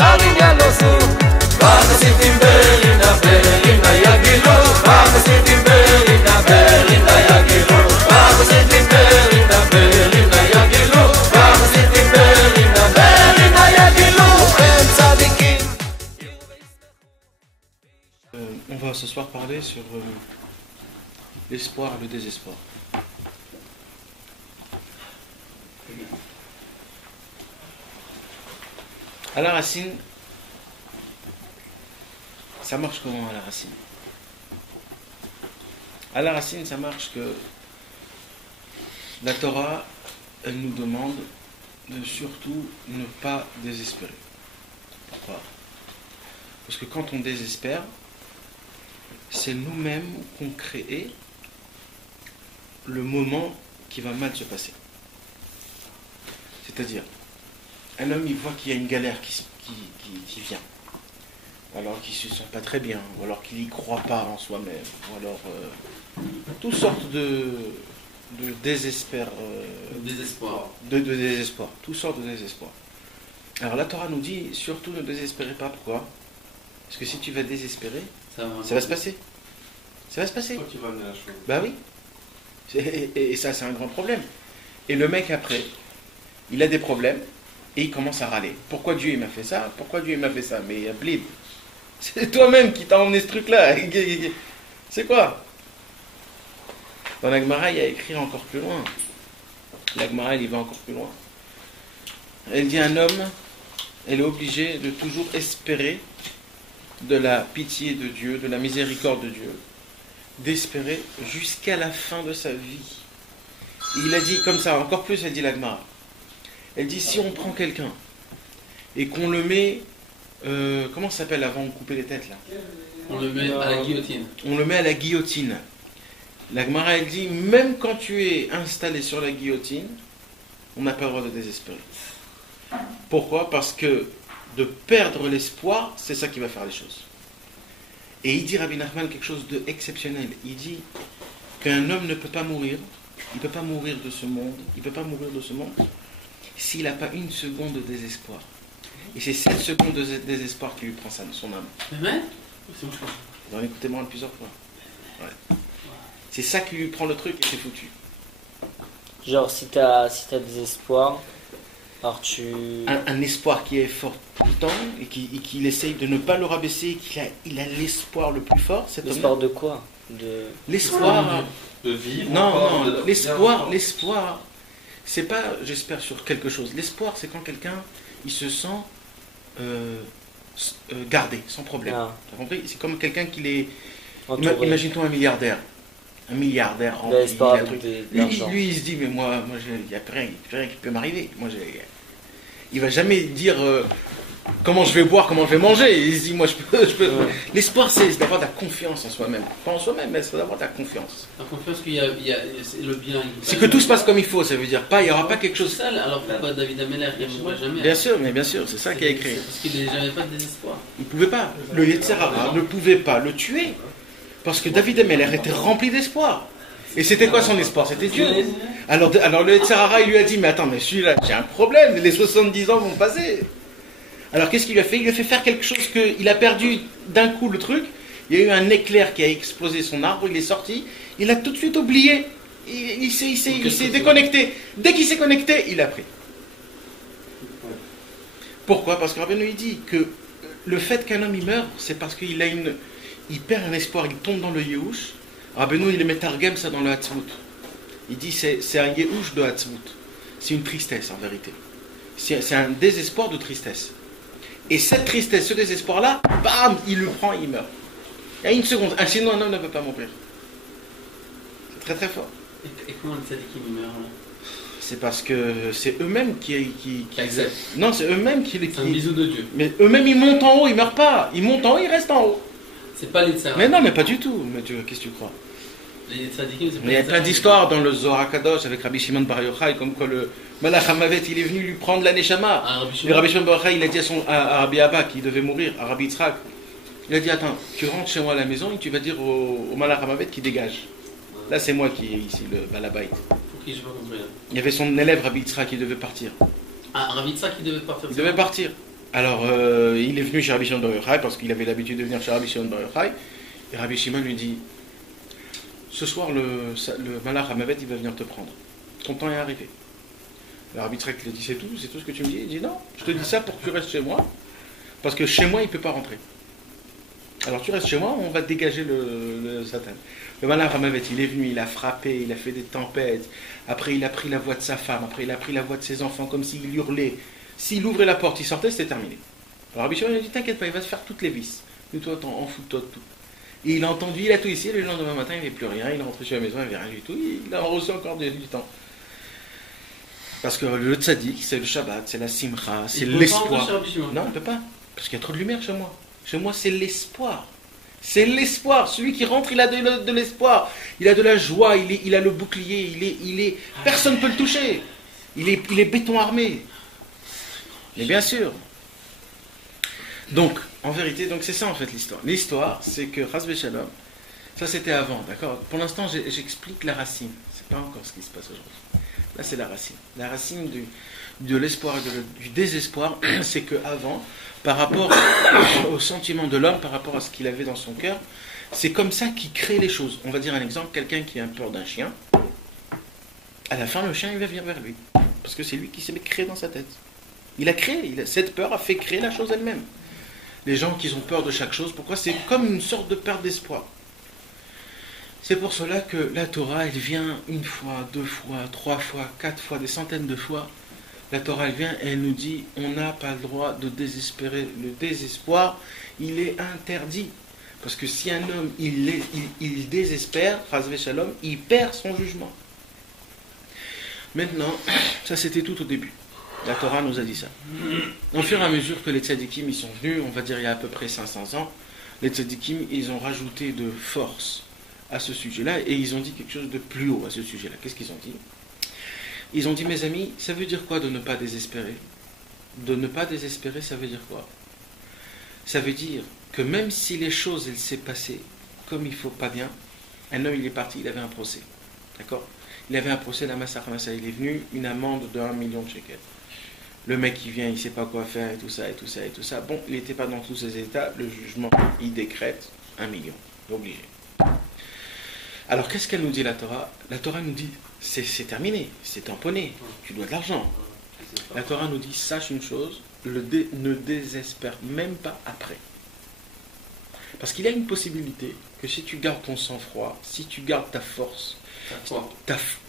שרים ילוסו וחסידים ברינה ברינה יגילו וחסידים ברינה ברינה יגילו וחסידים ברינה ברינה יגילו וחסידים ברינה ברינה יגילו הם צדיקים. On va ce soir parler sur l'espoir et le désespoir. À la racine, ça marche comment à la racine? À la racine, ça marche que la Torah, elle nous demande de surtout ne pas désespérer. Pourquoi? Parce que quand on désespère, c'est nous-mêmes qu'on crée le moment qui va mal se passer. C'est-à-dire, un homme, il voit qu'il y a une galère qui vient, ou alors qu'il ne se sent pas très bien, ou alors qu'il n'y croit pas en soi-même, ou alors toutes sortes de désespoir, de désespoir, toutes sortes de désespoir. Alors la Torah nous dit, surtout ne désespérez pas. Pourquoi? Parce que si tu vas désespérer, ça va se passer. Ça va se passer. Tu vas amener la chose. Bah oui. Et ça, c'est un grand problème. Et le mec, après, il a des problèmes et il commence à râler. Pourquoi Dieu il m'a fait ça? Pourquoi Dieu il m'a fait ça? Mais blid, c'est toi-même qui t'as emmené ce truc-là. C'est quoi? Dans la Gemara, il y a écrit encore plus loin. La Gemara, il y va encore plus loin. Elle dit un homme, elle est obligée de toujours espérer de la pitié de Dieu, de la miséricorde de Dieu, d'espérer jusqu'à la fin de sa vie. Et il a dit comme ça, encore plus, elle dit la Gemara. Elle dit si on prend quelqu'un et qu'on le met, comment ça s'appelle avant de couper les têtes là? On le met à la guillotine. On le met à la guillotine. La Gemara elle dit même quand tu es installé sur la guillotine, on n'a pas le droit de désespérer. Pourquoi? Parce que de perdre l'espoir, c'est ça qui va faire les choses. Et il dit Rabbi Nachman quelque chose d'exceptionnel. Il dit qu'un homme ne peut pas mourir, il ne peut pas mourir de ce monde, s'il n'a pas une seconde de désespoir. Et c'est cette seconde de désespoir qui lui prend son âme. Mais Vous en écoutez moi plusieurs fois. Ouais. C'est ça qui lui prend le truc et c'est foutu. Genre si t'as désespoir, alors tu... Un espoir qui est fort tout le temps et qu'il essaye de ne pas le rabaisser, il a l'espoir le plus fort. L'espoir de quoi? L'espoir de vivre. Non, l'espoir, c'est pas j'espère sur quelque chose. L'espoir, c'est quand quelqu'un il se sent gardé, sans problème. Ah. T'as compris? C'est comme quelqu'un qui est. Imagine-toi un milliardaire rempli, lui, il se dit mais moi il n'y a plus rien qui peut m'arriver. Il va jamais dire comment je vais boire, comment je vais manger. Il se dit moi je peux. Ouais. L'espoir, c'est d'avoir de la confiance en soi-même. Pas en soi-même, mais c'est d'avoir de la confiance. La confiance qu'il y a le bien. C'est que tout se passe comme il faut, ça veut dire pas, il n'y aura pas quelque chose. Ça, alors pourquoi David Ameller il ne mourra jamais? Bien sûr, c'est ça qui a écrit. Parce qu'il n'avait pas de désespoir. Il ne pouvait pas. Le Yetzer Hara ne pouvait pas le tuer. Parce que David Ameller était rempli d'espoir. Et c'était quoi son espoir? C'était Dieu. Alors le Yetzer Hara, il lui a dit, mais attends, mais celui-là, j'ai un problème, les 70 ans vont passer. Alors qu'est-ce qu'il lui a fait? Il lui a fait faire quelque chose qu'il a perdu d'un coup le truc. Il y a eu un éclair qui a explosé son arbre, il est sorti, il a tout de suite oublié. Il s'est déconnecté. Dès qu'il s'est connecté, il a pris. Pourquoi? Parce que Rabbeinu il dit que le fait qu'un homme il meurt, c'est parce qu'il perd un espoir, il tombe dans le Yehush. Rabbeinu il met Targem ça dans le Hatzvut. Il dit c'est un Yehush de Hatzvut. C'est une tristesse en vérité. C'est un désespoir de tristesse. Et cette tristesse, ce désespoir-là, bam, il le prend et il meurt. Il y a une seconde. Sinon un homme ne peut pas mourir. C'est très très fort. Et comment les tzadikim meurent là? C'est parce que c'est eux-mêmes qui acceptent. Non, c'est eux-mêmes qui... C'est un bisou de Dieu. Mais eux-mêmes, ils montent en haut, ils meurent pas. Ils montent en haut, ils restent en haut. C'est pas les tzadikim. Mais non, mais pas du tout. Mais qu'est-ce que tu crois? Les tzadikim, c'est pas il y a plein d'histoires dans le Zohar Kadosh avec Rabbi Shimon Bar Yochai, comme quoi le Malach HaMavet, il est venu lui prendre la Neshama. Et Rabbi Shimon Bar Yochai, il a dit à Rabbi Abba, qui devait mourir, à Rabbi Yitzhak, il a dit, attends, tu rentres chez moi à la maison et tu vas dire au Malach HaMavet qui dégage. Là, c'est moi qui est ici, le Balabait. Pour qui je vais compris là? Il y avait son élève Rabbi Yitzhak qui devait partir. Ah, Rabbi Yitzhak qui devait partir. Il devait partir. Alors, il est venu chez Rabbi Shimon Bar Yochai parce qu'il avait l'habitude de venir chez Rabbi Shimon Bar Yochai. Et Rabbi Shimon lui dit, ce soir, le Malach Hamavet, il va venir te prendre. Ton temps est arrivé. Le Rabbi Tzrak lui dit, c'est tout ce que tu me dis? Il dit, non, je te dis ça pour que tu restes chez moi, parce que chez moi, il ne peut pas rentrer. Alors tu restes chez moi, on va dégager le Satan. Le Malach Hamavet, il est venu, il a frappé, il a fait des tempêtes. Après, il a pris la voix de sa femme, après, il a pris la voix de ses enfants, comme s'il hurlait. S'il ouvrait la porte, il sortait, c'était terminé. Alors Rabbi Shimon, il a dit, t'inquiète pas, il va se faire toutes les vis. Mais toi, en fous-toi de tout. Et il a entendu, il a tout ici, le lendemain matin, il n'y avait plus rien, il est rentré chez la maison, il n'y avait rien du tout, il a reçu encore du temps. Parce que le tzaddik, c'est le Shabbat, c'est la simcha, c'est l'espoir. Non, on ne peut pas, parce qu'il y a trop de lumière chez moi. Chez moi, c'est l'espoir. C'est l'espoir. Celui qui rentre, il a de l'espoir. Il a de la joie, il a le bouclier, personne ne peut le toucher. Il est béton armé. Mais bien sûr. Donc, en vérité, c'est ça en fait l'histoire. L'histoire, c'est que Chas v'Shalom, ça c'était avant, d'accord? Pour l'instant, j'explique la racine. C'est pas encore ce qui se passe aujourd'hui. Là, c'est la racine. La racine de l'espoir et du désespoir, c'est qu'avant, par rapport au sentiment de l'homme, par rapport à ce qu'il avait dans son cœur, c'est comme ça qu'il crée les choses. On va dire un exemple, quelqu'un qui a peur d'un chien, à la fin, le chien, il va venir vers lui. Parce que c'est lui qui s'est créé dans sa tête. Il a créé, cette peur a fait créer la chose elle-même. Les gens qui ont peur de chaque chose, pourquoi? C'est comme une sorte de perte d'espoir. C'est pour cela que la Torah, elle vient une fois, deux fois, trois fois, quatre fois, des centaines de fois. La Torah, elle vient et elle nous dit, on n'a pas le droit de désespérer. Le désespoir, il est interdit. Parce que si un homme, il désespère, Chas v'Shalom, il perd son jugement. Maintenant, ça c'était tout au début. La Torah nous a dit ça. Au fur et à mesure que les tzadikim ils sont venus, on va dire il y a à peu près 500 ans, les tzadikim ils ont rajouté de force à ce sujet-là et ils ont dit quelque chose de plus haut à ce sujet-là. Qu'est-ce qu'ils ont dit? Ils ont dit, mes amis, ça veut dire quoi de ne pas désespérer? De ne pas désespérer, ça veut dire quoi? Ça veut dire que même si les choses elles s'est passées comme il ne faut pas bien, un homme il est parti, il avait un procès. D'accord? Il avait un procès, la Massach Massa, il est venu, une amende de 1 million de shekels. Le mec il vient, il ne sait pas quoi faire et tout ça, et tout ça, et tout ça. Bon, il n'était pas dans tous ces états, le jugement, il décrète 1 million. Obligé. Alors qu'est-ce qu'elle nous dit la Torah? La Torah nous dit, c'est terminé, c'est tamponné, tu dois de l'argent. La Torah nous dit, sache une chose, ne désespère même pas après. Parce qu'il y a une possibilité que si tu gardes ton sang-froid, si tu gardes ta force,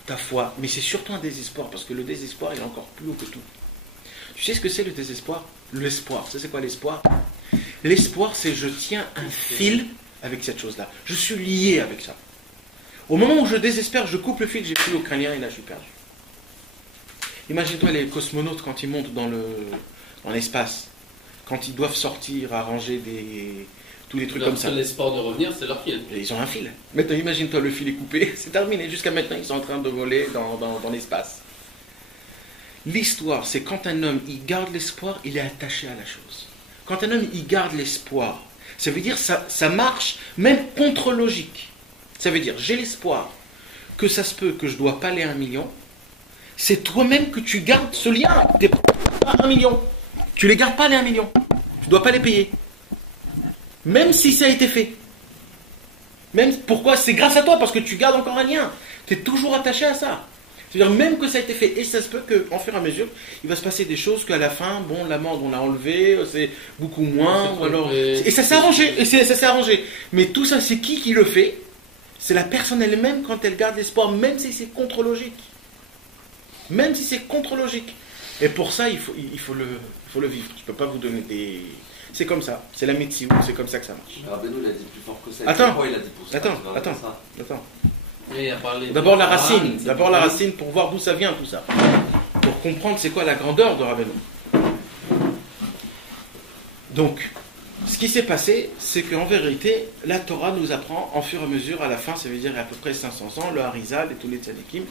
ta foi, mais c'est surtout un désespoir, parce que le désespoir il est encore plus haut que tout. Tu sais ce que c'est le désespoir? L'espoir, c'est quoi l'espoir? L'espoir, c'est je tiens un fil avec cette chose-là, je suis lié avec ça. Au moment où je désespère, je coupe le fil, j'ai plus l'Ukrainien et là je suis perdu. Imagine-toi les cosmonautes quand ils montent dans l'espace, quand ils doivent sortir, arranger tous les trucs comme ça. L'espoir de revenir, c'est leur fil. Et ils ont un fil. Maintenant, imagine-toi, le fil est coupé, c'est terminé. Jusqu'à maintenant, ils sont en train de voler dans l'espace. L'histoire, c'est quand un homme, il garde l'espoir, il est attaché à la chose. Quand un homme, il garde l'espoir, ça veut dire ça marche même contre logique. Ça veut dire, j'ai l'espoir que ça se peut que je ne dois pas aller à 1 million. C'est toi-même que tu gardes ce lien. T'es pas à 1 million. Tu les gardes pas les 1 million. Tu ne dois pas les payer. Même si ça a été fait. Pourquoi? C'est grâce à toi, parce que tu gardes encore un lien. Tu es toujours attaché à ça. C'est-à-dire même que ça a été fait. Et ça se peut qu'en fur et à mesure, il va se passer des choses qu'à la fin, bon, l'amende, on l'a enlevée, c'est beaucoup moins. Ou alors... Et ça s'est arrangé. Ça s'est arrangé. Mais tout ça, c'est qui le fait? C'est la personne elle-même quand elle garde l'espoir, même si c'est contre-logique. Même si c'est contre-logique. Et pour ça, il faut le vivre. Je ne peux pas vous donner des... C'est comme ça. C'est la médecine. C'est comme ça que ça marche. Rabbeinu, il a dit plus fort que ça. Attends. Pourquoi il a dit pour ça? Attends. D'abord la racine. D'abord la racine pour voir d'où ça vient tout ça. Pour comprendre c'est quoi la grandeur de Rabbeinu. Donc, ce qui s'est passé, c'est qu'en vérité, la Torah nous apprend, en fur et à mesure, à la fin, ça veut dire à peu près 500 ans, le Harizal et tous les tzadikim,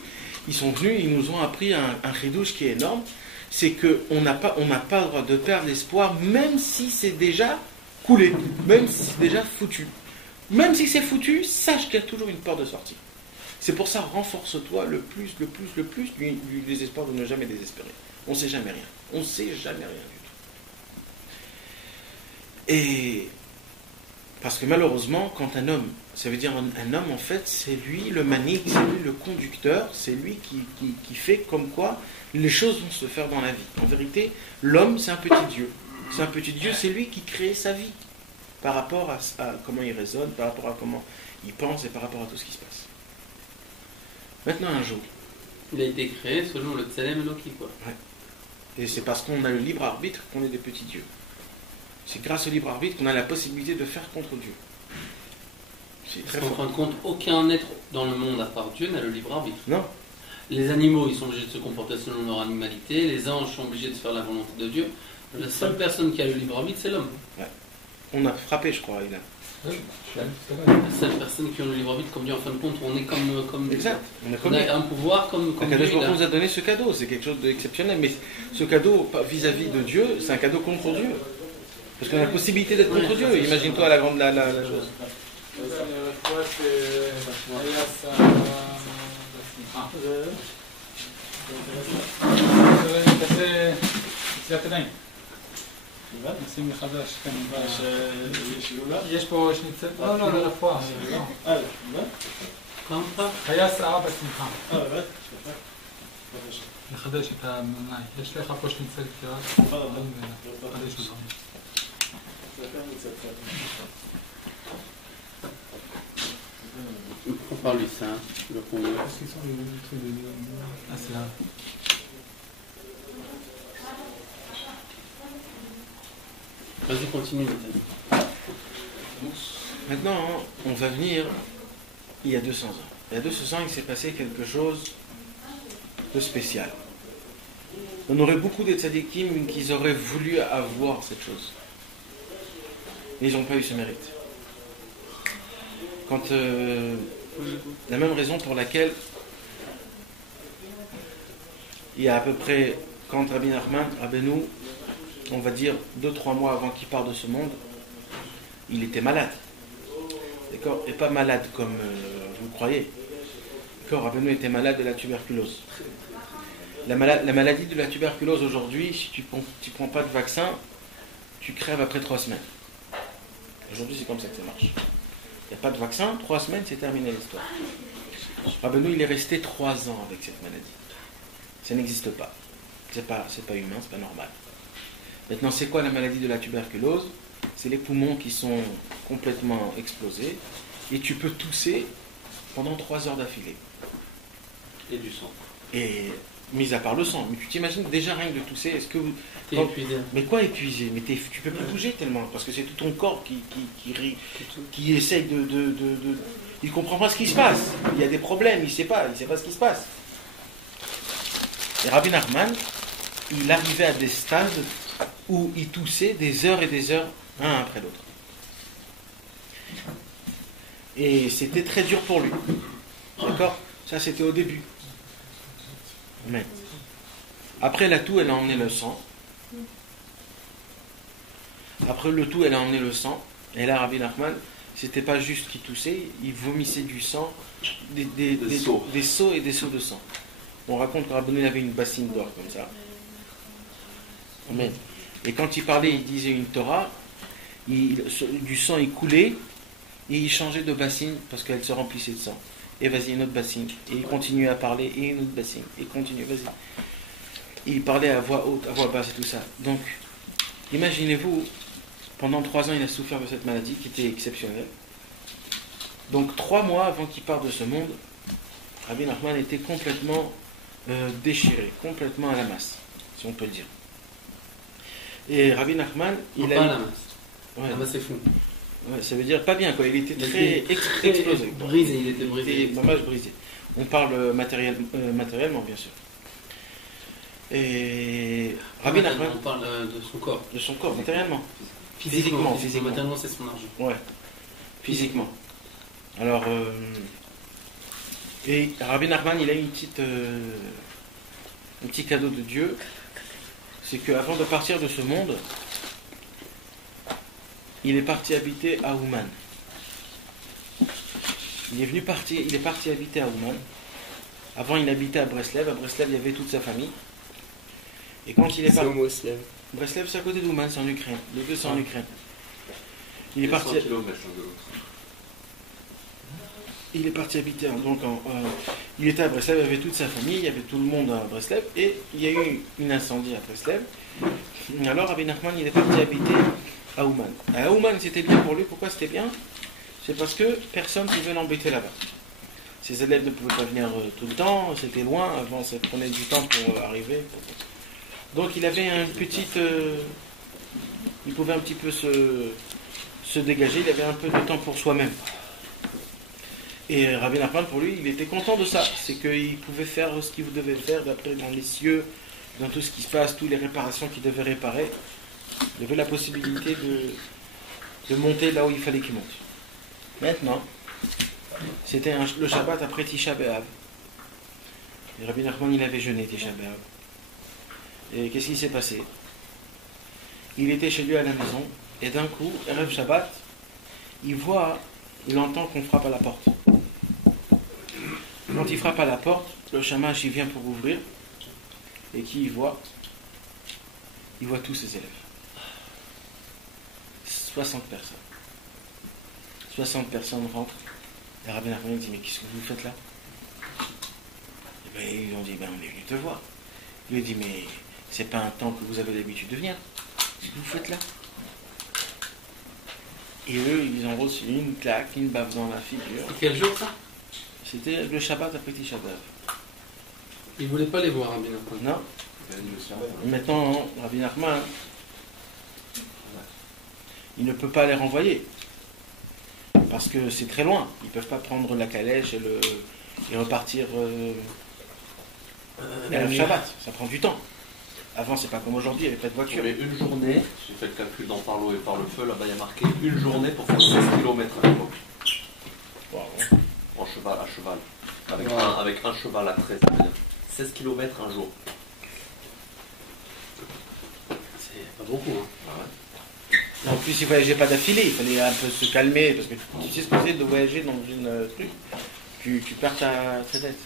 ils sont venus, ils nous ont appris un chidouche qui est énorme, c'est qu'on n'a pas le droit de perdre l'espoir, même si c'est déjà coulé, même si c'est déjà foutu. Même si c'est foutu, sache qu'il y a toujours une porte de sortie. C'est pour ça, renforce-toi le plus du désespoir de ne jamais désespérer. On ne sait jamais rien. On ne sait jamais rien du tout. Et parce que malheureusement, quand un homme, ça veut dire un homme en fait, c'est lui le manique, c'est lui le conducteur, c'est lui qui fait comme quoi les choses vont se faire dans la vie. En vérité, l'homme c'est un petit Dieu. C'est un petit Dieu, c'est lui qui crée sa vie par rapport à comment il raisonne, par rapport à comment il pense et par rapport à tout ce qui se passe. Maintenant un jour, Il a été créé selon le Tselem Eloki, quoi. et c'est parce qu'on a le libre arbitre qu'on est des petits dieux. C'est grâce au libre arbitre qu'on a la possibilité de faire contre Dieu. C'est très Parce qu'en fort. fin de compte, aucun être dans le monde à part Dieu n'a le libre arbitre. Non, Les animaux, ils sont obligés de se comporter selon leur animalité. Les anges sont obligés de faire la volonté de Dieu. La seule personne qui a le libre arbitre, c'est l'homme. on a frappé, je crois, il a. La seule personne qui a le libre arbitre, comme Dieu, en fin de compte, on est comme Exact. On a on comme a un pouvoir comme Dieu. Akadosh il Baruch a. Hu nous a donné ce cadeau, c'est quelque chose d'exceptionnel, mais ce cadeau vis-à-vis de Dieu, c'est un cadeau contre Dieu. Parce qu'on a la possibilité d'être contre Dieu. Imagine-toi la grande la chose. נשים מחדש, כן, יש פה שניצל, לא, לרפואה, היה סערה בשמחה. לחדש את המנאי, יש לך פה שניצל קריאת, לחדש אותו. On parle de ça, le con. Ah, c'est là. Vas-y, continue. Maintenant, on va venir il y a 200 ans. Il y a 200 ans, il s'est passé quelque chose de spécial. On aurait beaucoup de tzadikim qui auraient voulu avoir cette chose. Mais ils n'ont pas eu ce mérite. La même raison pour laquelle il y a à peu près, quand Rabbi Nachman, Rabbeinu, on va dire 2-3 mois avant qu'il parte de ce monde, il était malade. D'accord ? Et pas malade comme vous le croyez. D'accord ? Rabbeinu était malade de la tuberculose. La maladie de la tuberculose aujourd'hui, si tu ne prends pas de vaccin, tu crèves après 3 semaines. Aujourd'hui, c'est comme ça que ça marche. Il n'y a pas de vaccin, 3 semaines, c'est terminé l'histoire. Rabbeinu, il est resté 3 ans avec cette maladie. Ça n'existe pas. C'est pas humain, c'est pas normal. Maintenant, c'est quoi la maladie de la tuberculose ? C'est les poumons qui sont complètement explosés et tu peux tousser pendant 3 heures d'affilée. Et du sang. Et mis à part le sang, mais tu t'imagines déjà rien que de tousser, est-ce que vous... T'es épuisé. Mais quoi épuisé ? Mais tu peux plus bouger tellement, parce que c'est tout ton corps qui essaye de... Il comprend pas ce qui se passe. Il y a des problèmes, il sait pas ce qui se passe. Et Rabbi Nachman, il arrivait à des stades où il toussait des heures et des heures, un après l'autre. Et c'était très dur pour lui. D'accord ? Ça, c'était au début. Mais après la toux, elle a emmené le sang. Après le toux, elle a emmené le sang. Et là, Rabbi Nachman, c'était pas juste qu'il toussait, il vomissait du sang, des seaux et des seaux de sang. On raconte que Rabbi avait une bassine d'or comme ça. Amen. Et quand il parlait, il disait une Torah, du sang il coulait et il changeait de bassine parce qu'elle se remplissait de sang. Et vas-y, une autre bassine. Et il continuait à parler et une autre bassine. Et continue, vas-y. Et il parlait à voix haute, à voix basse et tout ça. Donc, imaginez-vous, pendant 3 ans, il a souffert de cette maladie qui était exceptionnelle. Donc, 3 mois avant qu'il parte de ce monde, Rabbi Nachman était complètement déchiré, complètement à la masse, si on peut le dire. Et Rabbi Nachman, Il il pas a la eu... masse. Ouais, La masse est fou. ouais, ça veut dire pas bien, quoi. Il était Il très était explosé. Brisé, il était Il brisé. était dommage brisé. On parle matériellement, bien sûr. Et Rabbi Nachman, On parle de son corps. de son corps, matériellement. Physiquement. Physiquement. Matériellement, c'est son argent. Ouais, physiquement. Alors, et Rabbi Nachman, il a eu un petit cadeau de Dieu. C'est qu'avant de partir de ce monde, il est parti habiter à Ouman. Il est parti habiter à Ouman. Avant, il habitait à Breslev. À Breslev, il y avait toute sa famille. Et quand il est C'est parti... homo slave. Breslev, c'est à côté d'Ouman, c'est en Ukraine. Les deux, c'est en Ukraine. Il est parti. 100 km l'un de l'autre. Il est parti habiter, donc il était à Breslev, il y avait toute sa famille, il y avait tout le monde à Breslev, et il y a eu une incendie à Breslev. Alors Rabbi Nachman, il est parti habiter à Ouman. À Ouman, c'était bien pour lui. Pourquoi c'était bien? C'est parce que personne ne pouvait l'embêter là-bas. Ses élèves ne pouvaient pas venir tout le temps, c'était loin, avant ça prenait du temps pour arriver. Donc il avait une petite... il pouvait un petit peu se dégager, il avait un peu de temps pour soi-même. Et Rabbi Nachman, pour lui, il était content de ça. C'est qu'il pouvait faire ce qu'il devait faire, d'après dans les cieux, dans tout ce qui se passe, toutes les réparations qu'il devait réparer. Il avait la possibilité de monter là où il fallait qu'il monte. Maintenant, c'était le Shabbat après Tisha B'Av. Et Rabbi Nachman, il avait jeûné Tisha B'Av. Et qu'est-ce qui s'est passé? Il était chez lui à la maison, et d'un coup, Erev Shabbat, il entend qu'on frappe à la porte. Quand il frappe à la porte, le shamash il vient pour ouvrir, et qui il voit? Il voit tous ses élèves. 60 personnes. 60 personnes rentrent. Et Rabbi Nachman dit, mais qu'est-ce que vous faites là? Et bien, ils lui ont dit, ben, on est venu te voir. Il lui a dit, mais c'est pas un temps que vous avez l'habitude de venir. Qu'est-ce que vous faites là? Et eux, ils ont reçu une claque, une baffe dans la figure. Et quel jour ça? C'était le Shabbat après Tisha B'Av. Ils ne voulaient pas les voir, Rabbi Nachman. Non. Maintenant, Rabbi Nachman, il ne peut pas les renvoyer. Parce que c'est très loin. Ils ne peuvent pas prendre la calèche et repartir à le Shabbat. Ça prend du temps. Avant, c'est pas comme aujourd'hui, il n'y avait pas de voiture. Mais une journée, j'ai fait le calcul dans Par l'eau et par le feu, là-bas il y a marqué une journée pour faire 16 km à l'époque. Wow. En cheval, à cheval. Wow. Avec un cheval à 13, c'est-à-dire 16 km un jour. C'est pas beaucoup. Hein. En plus, il ne voyageait pas d'affilée, il fallait un peu se calmer, parce que tu sais ce que c'est de voyager dans une truc, tu perds ta tête.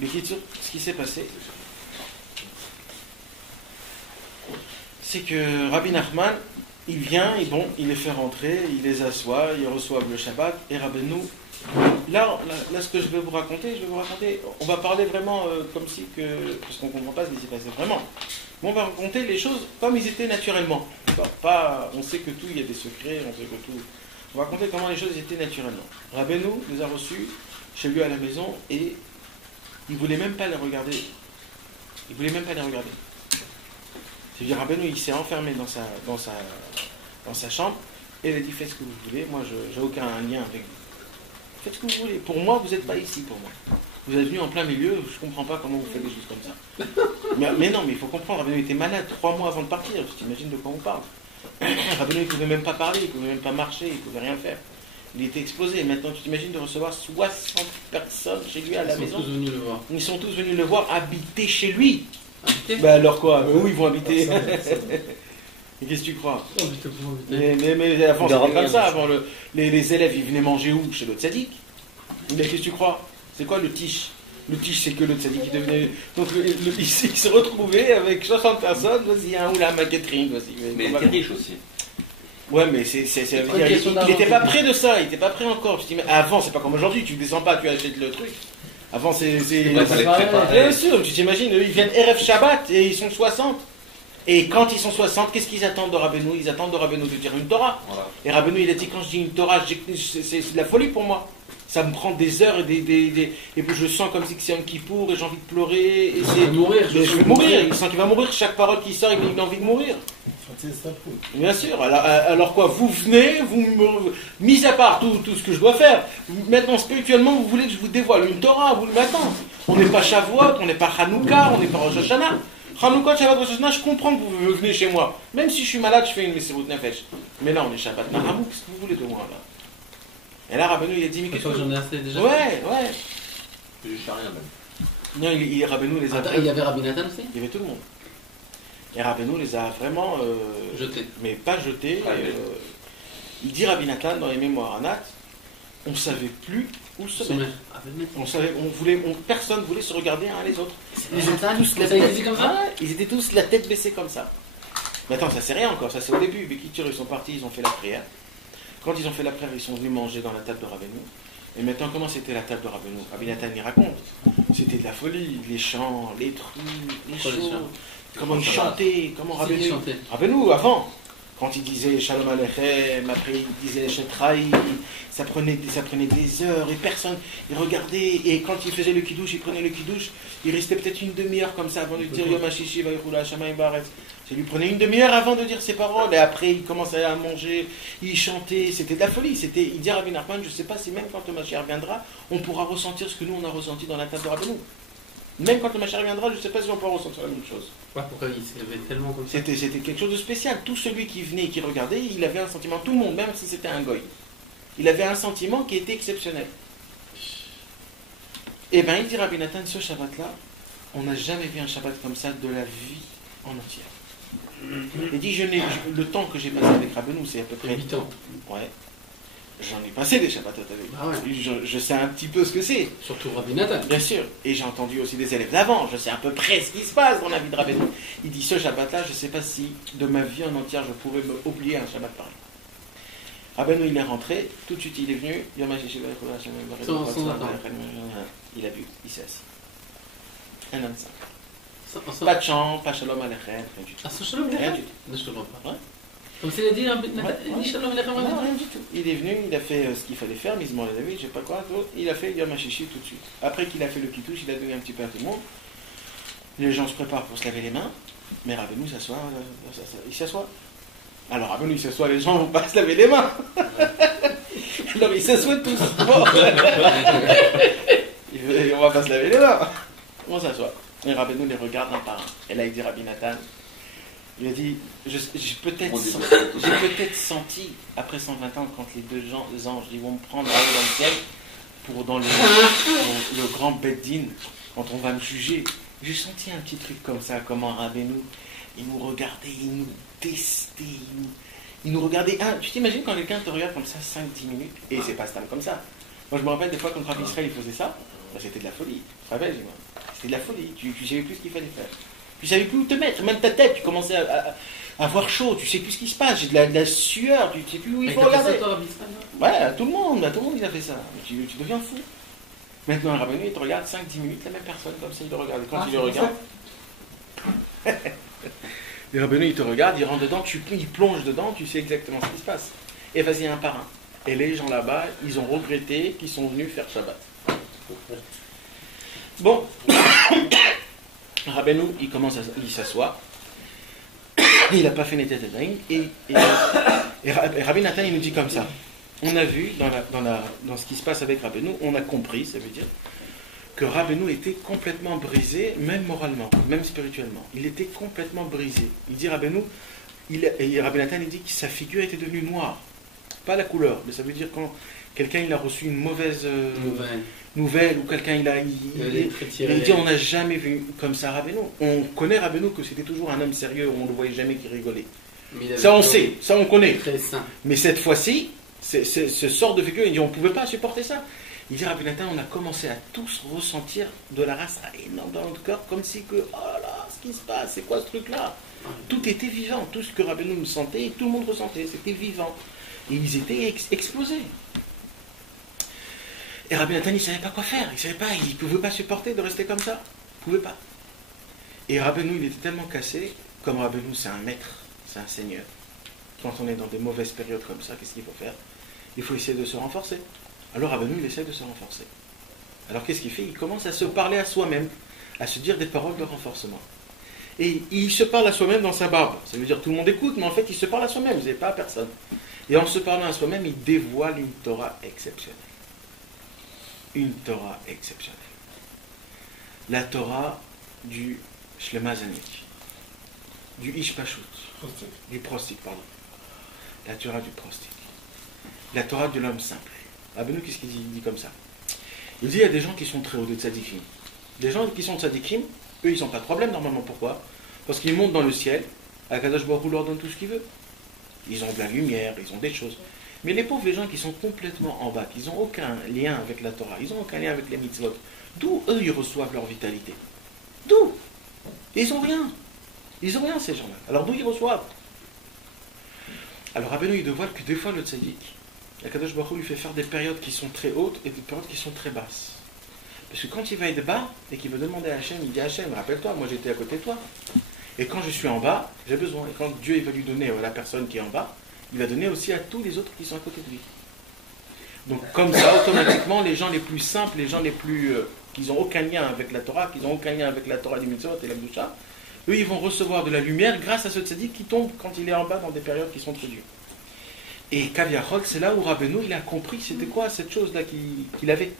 Mais ce qui s'est passé, c'est que Rabbi Nachman, il vient, et bon, il les fait rentrer, il les assoit, ils reçoivent le Shabbat, et Rabbeinu, là, ce que je vais vous raconter, on va parler vraiment comme si que, parce qu'on ne comprend pas ce qui s'est passé vraiment, mais on va raconter les choses comme ils étaient naturellement. Pas, on sait que tout, il y a des secrets, on sait que tout. On va raconter comment les choses étaient naturellement. Rabbeinu les a reçus chez lui à la maison, et il ne voulait même pas les regarder. C'est-à-dire, Rabbeinu, il s'est enfermé dans sa chambre, et il a dit, faites ce que vous voulez, moi je n'ai aucun lien avec vous. Faites ce que vous voulez, pour moi, vous n'êtes pas ici pour moi. Vous êtes venu en plein milieu, je ne comprends pas comment vous faites des choses comme ça. mais non, mais il faut comprendre, Rabbeinu était malade 3 mois avant de partir, tu t'imagines de quoi on parle. Rabbeinu, il ne pouvait même pas parler, il ne pouvait même pas marcher, il ne pouvait rien faire. Il était explosé, maintenant tu t'imagines de recevoir 60 personnes chez lui à la maison. Ils sont tous venus le voir. Ils sont tous venus le voir habiter chez lui. Habiter? Ben alors quoi? Où ils vont habiter? Et qu'est-ce que tu crois? Mais avant c'était comme ça. Avant les élèves ils venaient manger où? Chez le tzaddik. Mais qu'est-ce que tu crois? C'est quoi le tiche? Le tiche c'est que le tzaddik qui devenait. Donc il se retrouvait avec 60 personnes. Vas-y, un ou la maquetterie. Mais il était riche aussi. Ouais, mais il n'était pas prêt de ça, il n'était pas prêt encore. Je dis, mais avant, c'est pas comme aujourd'hui, tu descends pas, tu achètes le truc. Avant, bien sûr, tu t'imagines, eux, ils viennent RF Shabbat et ils sont 60. Et quand ils sont 60, qu'est-ce qu'ils attendent de Rabbeinu? Ils attendent de Rabbeinu de dire une Torah. Voilà. Et Rabbeinu, il a dit, quand je dis une Torah, c'est de la folie pour moi. Ça me prend des heures et puis je sens comme si c'est un kippour et j'ai envie de pleurer. Et je vais mourir. Il sent qu'il va mourir. Chaque parole qui sort, il a envie de mourir. Bien sûr. Alors quoi? Vous venez, mis à part tout ce que je dois faire, maintenant spirituellement, vous voulez que je vous dévoile une Torah? Vous m'attendez. On n'est pas Shavuot, on n'est pas Hanouka, on n'est pas Rosh Hashanah. Hanouka, Shabbat, Rosh Hashanah, je comprends que vous venez chez moi. Même si je suis malade, je fais une Messirut Nefesh. Mais là, on est Shabbat Nahamou. Qu'est-ce que vous voulez de moi là? Et là, Rabbeinu, il a dit, mais qu'est-ce que j'en ai assez déjà? Ouais. Je sais rien même. Non, Rabbeinu les a... Attends, il y avait Rabbi Nathan aussi? Il y avait tout le monde. Et Rabbeinu les a vraiment... jetés. Mais pas jetés. Il dit Rabbi Nathan dans les mémoires Anat, on ne savait plus où se mettre. Personne ne voulait se regarder un les autres. Ils étaient tous la tête baissée comme ça. Mais attends, ça c'est rien encore, ça c'est au début. Les Kitur, ils sont partis, ils ont fait la prière. Quand ils ont fait la prière, ils sont venus manger dans la table de Rabbeinu. Et maintenant, comment c'était la table de Rabbeinu? Rabbi Nathan y raconte. C'était de la folie, les chants, les trucs, les choses. Comment ils chantaient, comment Rabbeinu. Rabbeinu, avant, quand il disait Shalom Aleichem, après il disait Shetraï, ça prenait des heures et personne, il regardait. Et quand il faisait le kidouche, il prenait le kidouche, il restait peut-être une demi-heure comme ça avant de dire Yom HaShishi Vayichula Shamayim Baaretz. Ça lui prenait une demi-heure avant de dire ses paroles, et après il commençait à manger, il chantait, c'était de la folie. Il dit à Rabbi Nachman, je ne sais pas si même quand le Mashiach viendra, on pourra ressentir ce que nous on a ressenti dans la table de Rabbeinu. Même quand le Mashiach viendra, je ne sais pas si on pourra ressentir la même chose. Ouais, pourquoi il s'élevait tellement comme ça? C'était quelque chose de spécial. Tout celui qui venait et qui regardait, il avait un sentiment, tout le monde, même si c'était un goy. Il avait un sentiment qui était exceptionnel. Et bien il dit Rabbi Nathan, ce Shabbat-là, on n'a jamais vu un Shabbat comme ça de la vie en entière. Il dit, le temps que j'ai passé avec Rabbeinu, c'est à peu près 8 ans. Ouais. J'en ai passé des Shabbatot avec lui. Ah ouais. Je sais un petit peu ce que c'est. Surtout Rabbi Nathan. Bien sûr. Et j'ai entendu aussi des élèves d'avant. Je sais à peu près ce qui se passe dans la vie de Rabbeinu. Il dit, ce Shabbat-là, je ne sais pas si de ma vie en entière, je pourrais me oublier un Shabbat pareil. Rabbeinu, il est rentré. Tout de suite, il est venu. Il a bu. Il s'est assis. Un homme simple. Pas de chant, pas shalom aleichem, rien du tout. Ah, c'est shalom Rien aleichem? du tout. Je ne comprends pas. Ouais. Comme s'il a dit, il dit shalom aleichem? Non, rien du tout. Il est venu, il a fait ce qu'il fallait faire, misement les amis, je sais pas quoi, tout. Il a fait Yom HaShishi tout de suite. Après qu'il a fait le kitouche, il a donné un petit peu à tout le monde. Les gens se préparent pour se laver les mains, mais Rabbeinu s'assoit, il s'assoit. Alors Rabbeinu il s'assoit, les gens vont pas se laver les mains. Alors ils s'assoient tous. Bon. On va pas se laver les mains. On s'assoit. Et Rabbeinu les regarde un par un. Et là il dit Rabbi Nathan, il a dit, j'ai peut-être senti, après 120 ans, quand les deux anges, ils vont me prendre là-haut dans le ciel, dans le grand Beddin, quand on va me juger, j'ai senti un petit truc comme ça, comment Rabbeinu, il nous regardait, il nous testait, il nous regardait. Tu t'imagines quand quelqu'un te regarde comme ça 5-10 minutes, et c'est pas stable comme ça. Moi je me rappelle des fois quand Rabbi Israël il faisait ça, c'était de la folie. Tu te rappelles, c'était de la folie, tu savais plus ce qu'il fallait faire. Tu savais plus où te mettre, même ta tête, tu commençais à avoir chaud, tu sais plus ce qui se passe, j'ai de la sueur, tu sais plus où il faut regarder. Ouais, à tout le monde il a fait ça. Tu deviens fou. Maintenant, un Rabbeinu, il te regarde 5-10 minutes, la même personne, comme ça, il le regarde. Quand il le regarde, le Rabbeinu, il te regarde, il rentre dedans, il plonge dedans, tu sais exactement ce qui se passe. Et vas-y, un par un. Et les gens là-bas, ils ont regretté qu'ils sont venus faire Shabbat. Bon. Rabbeinu, il s'assoit. Il n'a pas fait Netet Yadayim. Et Rabbi Nathan, il nous dit comme ça. On a vu, dans ce qui se passe avec Rabbeinu, on a compris, ça veut dire, que Rabbeinu était complètement brisé, même moralement, même spirituellement. Il était complètement brisé. Il dit Rabbeinu, Rabbi Nathan, il dit que sa figure était devenue noire. Pas la couleur, mais ça veut dire quand quelqu'un il a reçu une mauvaise nouvelle, ou quelqu'un il dit on n'a jamais vu comme ça Rabbeinu. On connaît Rabbeinu que c'était toujours un homme sérieux, on ne le voyait jamais qui rigolait. Ça on sait, ça on connaît. Très sain. Mais cette fois-ci, ce sort de figure, il dit on ne pouvait pas supporter ça. Il dit Rabbi Nathan, on a commencé à tous ressentir de la race énorme dans notre cœur, comme si que, oh là, ce qui se passe, c'est quoi ce truc-là? Tout était vivant, tout ce que Rabbeinu nous sentait, tout le monde ressentait, c'était vivant. Et ils étaient explosés. Et Rabbi Nathan, il ne savait pas quoi faire, il ne pouvait pas supporter de rester comme ça. Il ne pouvait pas. Et Rabbeinu, il était tellement cassé, comme Rabbeinu, c'est un maître, c'est un seigneur. Quand on est dans des mauvaises périodes comme ça, qu'est-ce qu'il faut faire? Il faut essayer de se renforcer. Alors Rabbeinu, il essaie de se renforcer. Alors qu'est-ce qu'il fait? Il commence à se parler à soi-même, à se dire des paroles de renforcement. Et il se parle à soi-même dans sa barbe. Ça veut dire que tout le monde écoute, mais en fait, il se parle à soi-même, il n'est pas à personne. Et en se parlant à soi-même, il dévoile une Torah exceptionnelle. Une Torah exceptionnelle. La Torah du Shlema Zanik, du Ish Pashut, du prostique, pardon. La Torah du prostique. La Torah de l'homme simple. Rabbeinu, qu'est-ce qu'il dit comme ça? Il dit il y a des gens qui sont très hauts, des tzadikim. Des gens qui sont tzadikim, eux, ils n'ont pas de problème normalement. Pourquoi? Parce qu'ils montent dans le ciel, Akadosh Baruch Hu leur donne tout ce qu'il veut. Ils ont de la lumière, ils ont des choses. Mais les pauvres, les gens qui sont complètement en bas, qui n'ont aucun lien avec la Torah, ils n'ont aucun lien avec les mitzvot, d'où eux, ils reçoivent leur vitalité? D'où? Ils n'ont rien. Ils n'ont rien, ces gens-là. Alors d'où ils reçoivent? Alors Rabbeinu, il dévoile que des fois, le tzaddik, Akadosh Baruch Hu lui fait faire des périodes qui sont très hautes et des périodes qui sont très basses. Parce que quand il va être bas et qu'il veut demander à Hachem, il dit Hachem, rappelle-toi, moi j'étais à côté de toi. Et quand je suis en bas, j'ai besoin. Et quand Dieu il va lui donner à la personne qui est en bas, il va donner aussi à tous les autres qui sont à côté de lui. Donc comme ça, automatiquement, les gens les plus simples, les gens les plus qui n'ont aucun lien avec la Torah, qui n'ont aucun lien avec la Torah des mitzvot et la Boucha, eux ils vont recevoir de la lumière grâce à ce tzaddik qui tombe quand il est en bas dans des périodes qui sont très dures. Et Kaviachol, c'est là où Rabbeinu il a compris c'était quoi cette chose-là qu'il avait.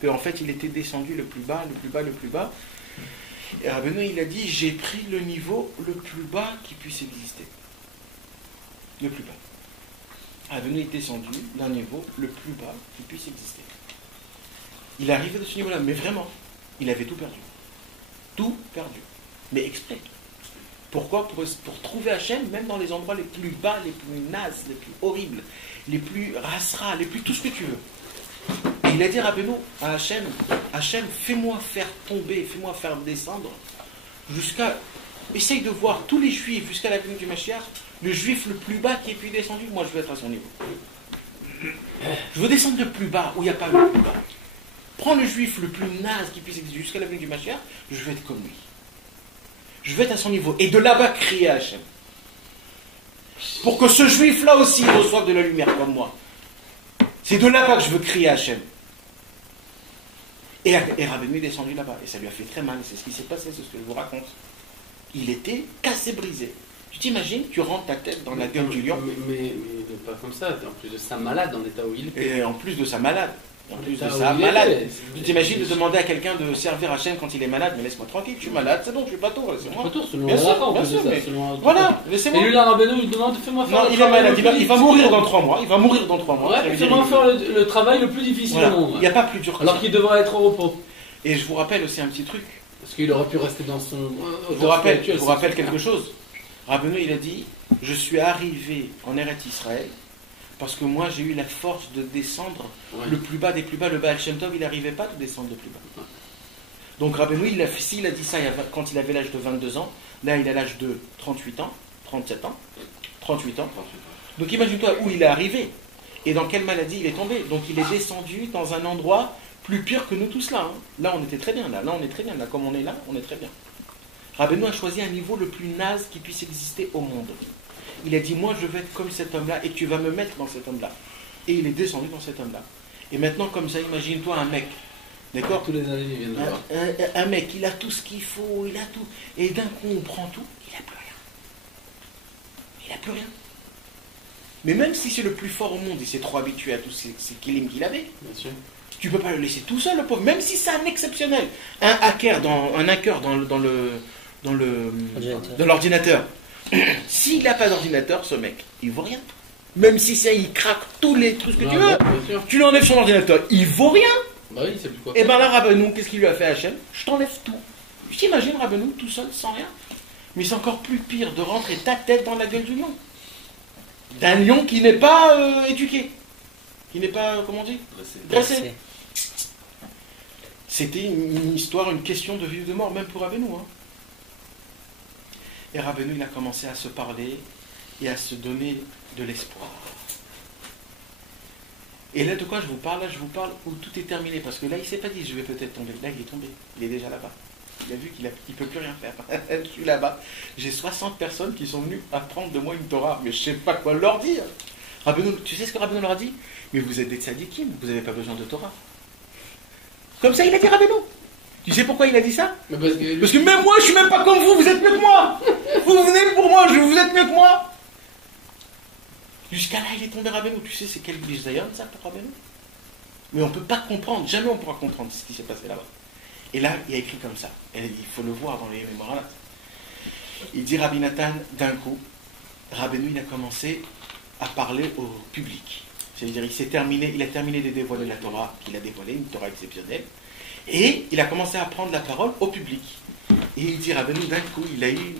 Qu'en fait il était descendu le plus bas, le plus bas, le plus bas. Et Rabbeinu il a dit j'ai pris le niveau le plus bas qui puisse exister. Le plus bas. Rabbeinu est descendu d'un niveau le plus bas qui puisse exister. Il est arrivé de ce niveau-là, mais vraiment, il avait tout perdu. Tout perdu. Mais exprès. Pourquoi? Pour trouver Hachem, même dans les endroits les plus bas, les plus nazes, les plus horribles, les plus rasras, les plus tout ce que tu veux. Et il a dit Rabbeinu à Hachem, Hachem, fais-moi faire tomber, fais-moi faire descendre, jusqu'à... Essaye de voir tous les juifs jusqu'à la venue du Mashiach, le juif le plus bas qui est puis descendu, moi je veux être à son niveau. Je veux descendre le plus bas, où il n'y a pas le plus bas. Prends le juif le plus naze qui puisse exister jusqu'à la venue du Mashiach, je veux être comme lui. Je veux être à son niveau. Et de là-bas, crier à Hachem. Pour que ce juif-là aussi reçoive de la lumière comme moi. C'est de là-bas que je veux crier à Hachem. Et Rabbeinu est descendu là-bas. Et ça lui a fait très mal. C'est ce qui s'est passé, c'est ce que je vous raconte. Il était cassé, brisé. Tu t'imagines, tu rentres ta tête dans la gueule du lion. Mais pas comme ça. En plus de ça, malade dans l'état où il était. Et en plus de ça, malade. En plus de ça, malade. Tu t'imagines de demander à quelqu'un de servir Hachem quand il est malade, mais laisse-moi tranquille, je suis malade, c'est bon, je suis pas tour, laissez-moi. Pas tour, selon bien sûr, bien sûr, mais... selon... Voilà, laissez-moi. Et lui là, Rabbeinu, il demande, fais-moi faire. Non, il est malade, il va mourir dans 3 mois, il va mourir dans 3 mois. Ouais, fais-moi faire le travail le plus difficile voilà. au monde. Il n'y a pas plus dur que ça. Alors qu'il devrait être au repos. Et je vous rappelle aussi un petit truc. Parce qu'il aurait pu rester dans son... Je vous rappelle quelque chose. Rabbeinu, il a dit, je suis arrivé en Eretz Israël parce que moi j'ai eu la force de descendre le plus bas des plus bas. Le Baal Shem Tov, il n'arrivait pas de descendre le plus bas. Donc Rabbeinu, s'il a dit ça quand il avait l'âge de 22 ans, là il a l'âge de 38 ans, 37 ans, 38 ans. Donc imagine-toi où il est arrivé et dans quelle maladie il est tombé. Donc il est descendu dans un endroit plus pire que nous tous là. Hein. Là on était très bien, là on est très bien, là comme on est là, on est très bien. Rabbeinu a choisi un niveau le plus naze qui puisse exister au monde. Il a dit, moi je veux être comme cet homme-là et tu vas me mettre dans cet homme-là. Et il est descendu dans cet homme-là. Et maintenant, comme ça, imagine-toi un mec, d'accord? Tous les années, il vient de voir. Un mec, il a tout ce qu'il faut, il a tout. Et d'un coup, on prend tout, il n'a plus rien. Il n'a plus rien. Mais même si c'est le plus fort au monde, il s'est trop habitué à tous ces kilim qu'il avait, bien sûr. Tu ne peux pas le laisser tout seul, le pauvre, même si c'est un exceptionnel. Un hacker dans l'ordinateur. S'il n'a pas d'ordinateur, ce mec, il vaut rien. Même si ça, il craque tous les trucs que tu veux. Tu l'enlèves son ordinateur, il vaut rien. Bah oui, c'est plus quoi. Et bien là, Rabbeinu, qu'est-ce qu'il lui a fait à Hachem? Je t'enlève tout. Je t'imagine Rabbeinu tout seul, sans rien. Mais c'est encore plus pire de rentrer ta tête dans la gueule du lion. D'un lion qui n'est pas éduqué. Qui n'est pas, comment on dit? Dressé. C'était une histoire, une question de vie ou de mort, même pour Rabbeinu. Hein. Et Rabbeinu, il a commencé à se parler et à se donner de l'espoir. Et là, de quoi je vous parle? Là, je vous parle où tout est terminé. Parce que là, il ne s'est pas dit, je vais peut-être tomber. Là, il est tombé. Il est déjà là-bas. Il a vu qu'il ne peut plus rien faire. Je suis là-bas. J'ai 60 personnes qui sont venues apprendre de moi une Torah. Mais je ne sais pas quoi leur dire. Rabbeinu, tu sais ce que Rabbeinu leur a dit? Mais vous êtes des tzadikim, vous n'avez pas besoin de Torah. Comme ça, il a dit Rabbeinu. Tu sais pourquoi il a dit ça? Parce que même moi, je suis même pas comme vous êtes mieux que moi. Vous venez pour moi, vous êtes mieux que moi. Jusqu'à là, il est tombé Rabbeinu. Tu sais, c'est quel bisayon ça pour Rabbeinu? Mais on ne peut pas comprendre, jamais on pourra comprendre ce qui s'est passé là-bas. Et là, il a écrit comme ça. Et il faut le voir dans les mémoires. Il dit Rabbi Nathan, d'un coup, Rabbeinu, il a commencé à parler au public. C'est-à-dire, il a terminé de dévoiler la Torah qu'il a dévoilée, une Torah exceptionnelle. Et il a commencé à prendre la parole au public. Et il dit, Rabbeinu, d'un coup, il a eu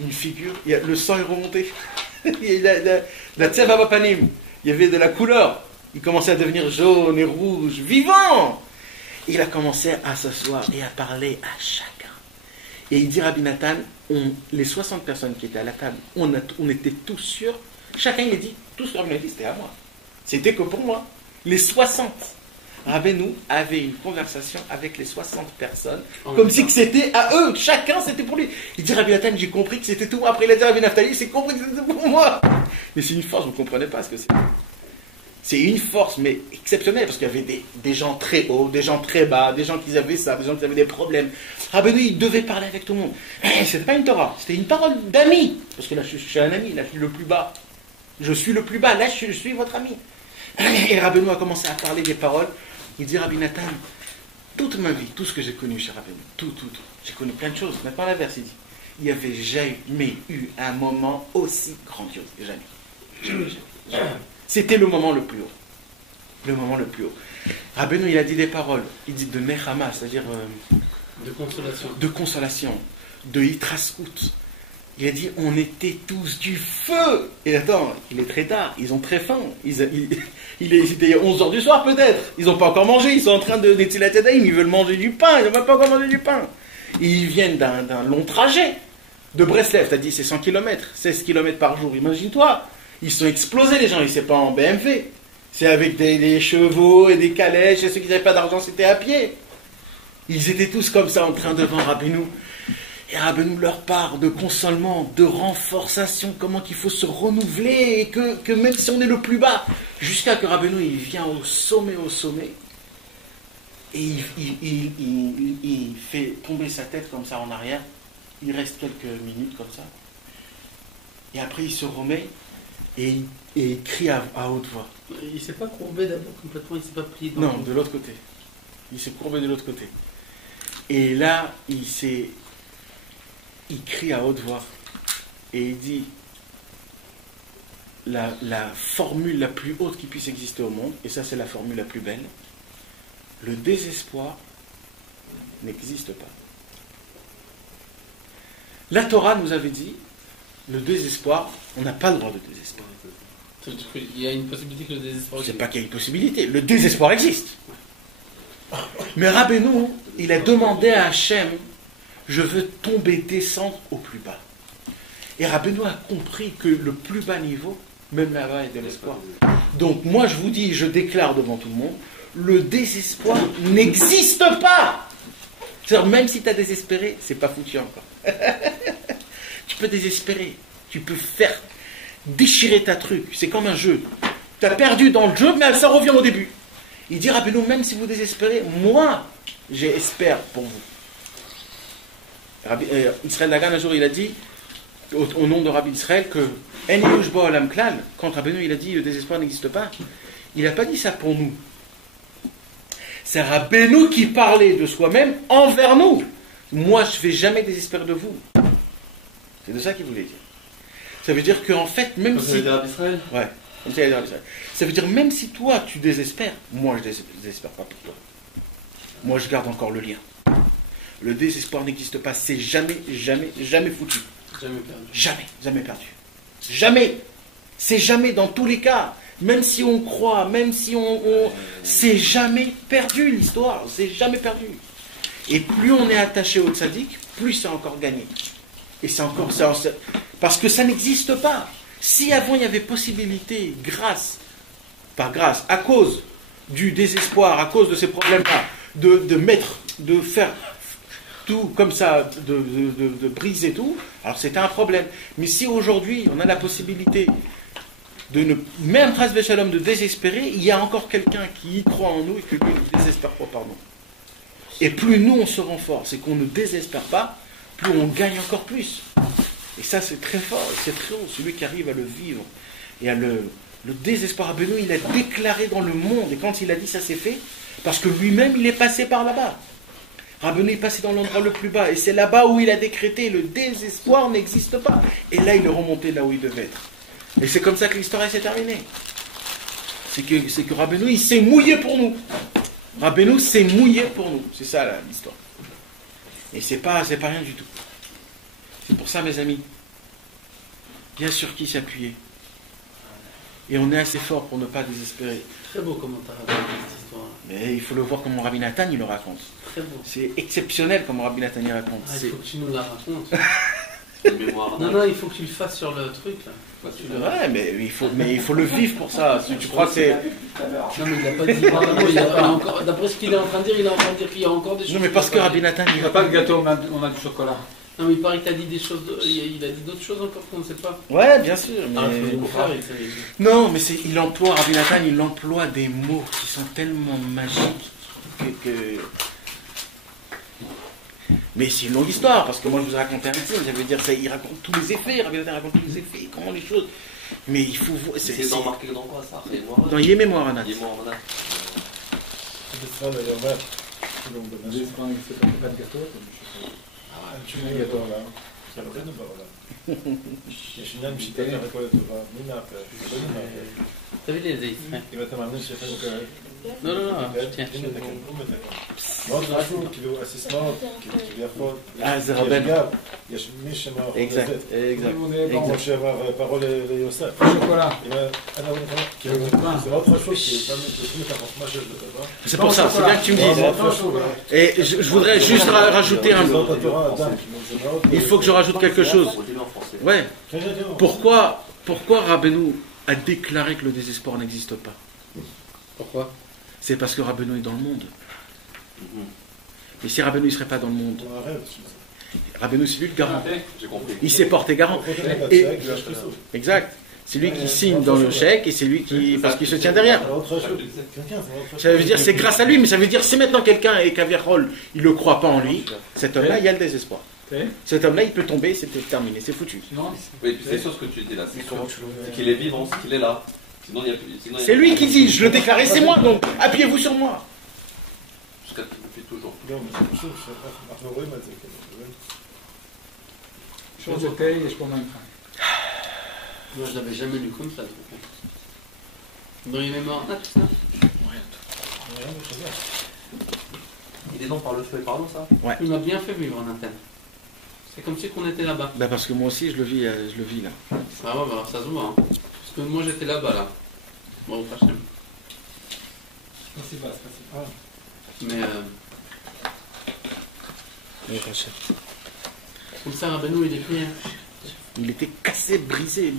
une figure, le sang est remonté. La tseva bapanim, il y avait de la couleur. Il commençait à devenir jaune et rouge, vivant. Il a commencé à s'asseoir et à parler à chacun. Et il dit Rabbi Nathan, les 60 personnes qui étaient à la table, on était tous sûrs, chacun il a dit, tout ce que Rabbi Nathan dit, c'était à moi. C'était que pour moi. Les 60. Rabbeinu avait une conversation avec les 60 personnes, comme si que c'était à eux, chacun c'était pour lui. Il dit Rabbi Nathan, j'ai compris que c'était tout. Après il a dit Rabbi Naftali, j'ai compris que c'était pour moi. Mais c'est une force, vous ne comprenez pas ce que c'est. C'est une force, mais exceptionnelle, parce qu'il y avait des gens très hauts, des gens très bas, des gens qui avaient ça, des gens qui avaient des problèmes. Rabbeinu, il devait parler avec tout le monde. C'était pas une Torah, c'était une parole d'ami. Parce que là, je suis un ami, là, je suis le plus bas. Je suis le plus bas, là, je suis votre ami. Et Rabbeinu a commencé à parler des paroles. Il dit, Rabbi Nathan, toute ma vie, tout ce que j'ai connu chez Rabbeinu, tout, j'ai connu plein de choses. Maintenant, l'inverse, il dit, il n'y avait jamais eu un moment aussi grandiose. Jamais. C'était le moment le plus haut. Le moment le plus haut. Rabbeinu, il a dit des paroles. Il dit de Nechama, c'est-à-dire de consolation, de Hitraskut. Il a dit, on était tous du feu. Et attends, il est très tard, ils ont très faim. C'était 11h du soir peut-être. Ils n'ont pas encore mangé, ils sont en train de Netzilat Yadayim, ils veulent manger du pain, ils n'ont pas encore mangé du pain. Ils viennent d'un long trajet de Breslev, t'as dit c'est 100 km, 16 km par jour, imagine-toi. Ils sont explosés les gens, c'est pas en BMW. C'est avec des chevaux et des calèches, et ceux qui n'avaient pas d'argent c'était à pied. Ils étaient tous comme ça en train devant Rabbeinu. Et Rabbeinu leur parle de consolement, de renforçation, comment qu'il faut se renouveler, et que même si on est le plus bas, jusqu'à que Rabbeinu il vient au sommet, et il fait tomber sa tête comme ça en arrière, il reste quelques minutes comme ça, et après il se remet, et il crie à haute voix. Il ne s'est pas courbé d'abord complètement, il ne s'est pas plié dans Non, de l'autre côté. Il s'est courbé de l'autre côté. Et là, il crie à haute voix et il dit la formule la plus haute qui puisse exister au monde, et ça c'est la formule la plus belle: le désespoir n'existe pas. La Torah nous avait dit le désespoir, on n'a pas le droit de désespoir. Il y a une possibilité que le désespoir C'est existe. pas qu'il y a une possibilité, le désespoir existe. Mais Rabbeinu, il a demandé à Hachem, je veux tomber, descendre au plus bas. Et Rabbeinu a compris que le plus bas niveau, même là-bas, est de l'espoir. Donc moi je vous dis, je déclare devant tout le monde, le désespoir n'existe pas. C'est-à-dire, même si tu as désespéré, c'est pas foutu encore. Tu peux désespérer, tu peux faire déchirer ta truc, c'est comme un jeu. Tu as perdu dans le jeu, mais ça revient au début. Il dit Rabbeinu, même si vous désespérez, moi, j'espère pour vous. Israël Dagan, un jour, il a dit, au nom de Rabbi Israël, que quand Rabbeinu il a dit le désespoir n'existe pas, il n'a pas dit ça pour nous. C'est Rabbeinu qui parlait de soi-même envers nous. Moi, je ne vais jamais désespérer de vous. C'est de ça qu'il voulait dire. Ça veut dire qu'en fait, même si... Israël. Ouais, comme ça, il a dit Israël. Ça veut dire même si toi, tu désespères, moi, je ne désespère pas pour toi. Moi, je garde encore le lien. Le désespoir n'existe pas. C'est jamais, jamais, jamais foutu. Jamais perdu. Jamais, jamais perdu. Jamais. C'est jamais dans tous les cas. Même si on croit, même si c'est jamais perdu l'histoire. C'est jamais perdu. Et plus on est attaché au tzaddik, plus c'est encore gagné. Et c'est encore ça. Parce que ça n'existe pas. Si avant il y avait possibilité, à cause du désespoir, à cause de ces problèmes-là, de faire tout comme ça, de briser tout, alors c'était un problème. Mais si aujourd'hui on a la possibilité même Chas v'Shalom de désespérer, il y a encore quelqu'un qui y croit en nous et que lui ne désespère pas par nous. Et plus nous on se renforce et qu'on ne désespère pas, plus on gagne encore plus. Et ça c'est très fort, c'est très haut, celui qui arrive à le vivre et à le désespoir. Rabbeinu, il a déclaré dans le monde, et quand il a dit ça c'est fait, parce que lui-même il est passé par là-bas. Rabbeinu est passé dans l'endroit le plus bas, et c'est là-bas où il a décrété le désespoir n'existe pas. Et là il est remonté là où il devait être. Et c'est comme ça que l'histoire s'est terminée. C'est que Rabbeinu il s'est mouillé pour nous. Rabbeinu s'est mouillé pour nous. C'est ça l'histoire. Et c'est pas rien du tout. C'est pour ça, mes amis, bien sur qui s'appuyer. Et on est assez fort pour ne pas désespérer. Très beau commentaire. histoire. Mais il faut le voir comment Rabbi Nathan il le raconte. Très beau. C'est exceptionnel comment Rabbi Nathan il raconte. Ah, il C'est- faut que tu nous la racontes. C'est une mémoire. Non, il faut que tu le fasses sur le truc là. Ouais, mais il faut le vivre pour ça. Si tu crois que c'est... Non, mais il n'a pas dit. Il a encore, d'après ce qu'il est en train de dire, il est en train de dire qu'il y a encore des choses. Non, mais parce que Rabbi Nathan Il il n'y a pas de gâteau, on a du chocolat. Non, mais il paraît qu'il a dit des choses. Il a dit d'autres choses encore qu'on ne sait pas. Ouais, bien sûr. Mais... Ah, il faut nous faire, il fait- Non, mais il emploie, Rabbi Nathan, il emploie des mots qui sont tellement magiques que... Mais c'est une longue histoire, parce que moi je vous ai raconté un film, ça veut dire, il raconte tous les effets, Rabbi Nathan raconte tous les effets, comment les choses... Mais il faut voir... C'est d'en marquer dans quoi ça? Dans Yé Mémoire, Anat. ישראל היה אומר, כאילו בנשים pas de gâteau. אין שום עניין בעולם, כי רבנו בעולם. יש עניין בשיטת הכל לטובה, מי מהפה? רבנו מהפה. T'as vu les extraits? אם אתה מאמין שיש לנו כאלה, Non, tiens. הנה תקן, הוא מתקן. מאוד חשוב, כאילו הסיסמאות, כאילו כביכול, זה יש רבנו. גב, יש מי שמאחורי זה. Exact. כמו שעבר פרעה ליוסף. Chocolat. כאילו, זה מאוד חשוב, כי לפעמים תופעים את החוכמה שיש בטבע. C'est pour ça, c'est bien que tu me dises. מאוד חשוב. Et je voudrais juste rajouter un mot. זאת התורה, אדם. זה מאוד... Il faut que je rajoute quelque chose. Ouais. Pourquoi Rabbeinu a déclaré que le désespoir n'existe pas? Pourquoi? C'est parce que Rabbeinu est dans le monde. Et si Rabbeinu ne serait pas dans le monde, Rabbeinu c'est lui le garant. J'ai compris. Il s'est porté garant. Et- Exact. C'est lui qui signe dans le chèque et c'est lui qui... parce qu'il se tient derrière. Ça veut dire c'est grâce à lui, mais ça veut dire si maintenant quelqu'un est Kaviarol, il ne croit pas en lui, cet homme-là, il y a le désespoir. Cet homme-là, il peut tomber, c'est terminé, c'est foutu. Non, Oui, puis c'est sûr ce que tu dis là. C'est qu'il est vivant, c'est qu'il est là. Sinon, il y a plus. Sinon, il y a C'est lui plus. qui dit, je le déclarais, c'est moi, donc appuyez-vous sur moi. Jusqu'à depuis toujours. אנחנו רואים את זה, כאילו. chose de thé et je prends un train. Moi, je l'avais jamais lu comme ça, le truc. Dans les mémoires, tout ça. Il est non par le feu et par l'eau, ça? Il m'a bien fait vivre en Athènes. C'est comme si qu'on était là-bas. Bah parce que moi aussi, je le vis là. Ah ouais, bah alors ça se voit. Hein. Parce que moi, j'étais là-bas, là. Bon, pas cher. C'est pas facile. Mais comme ça, Rabbeinu, il est pris. Il était cassé, brisé.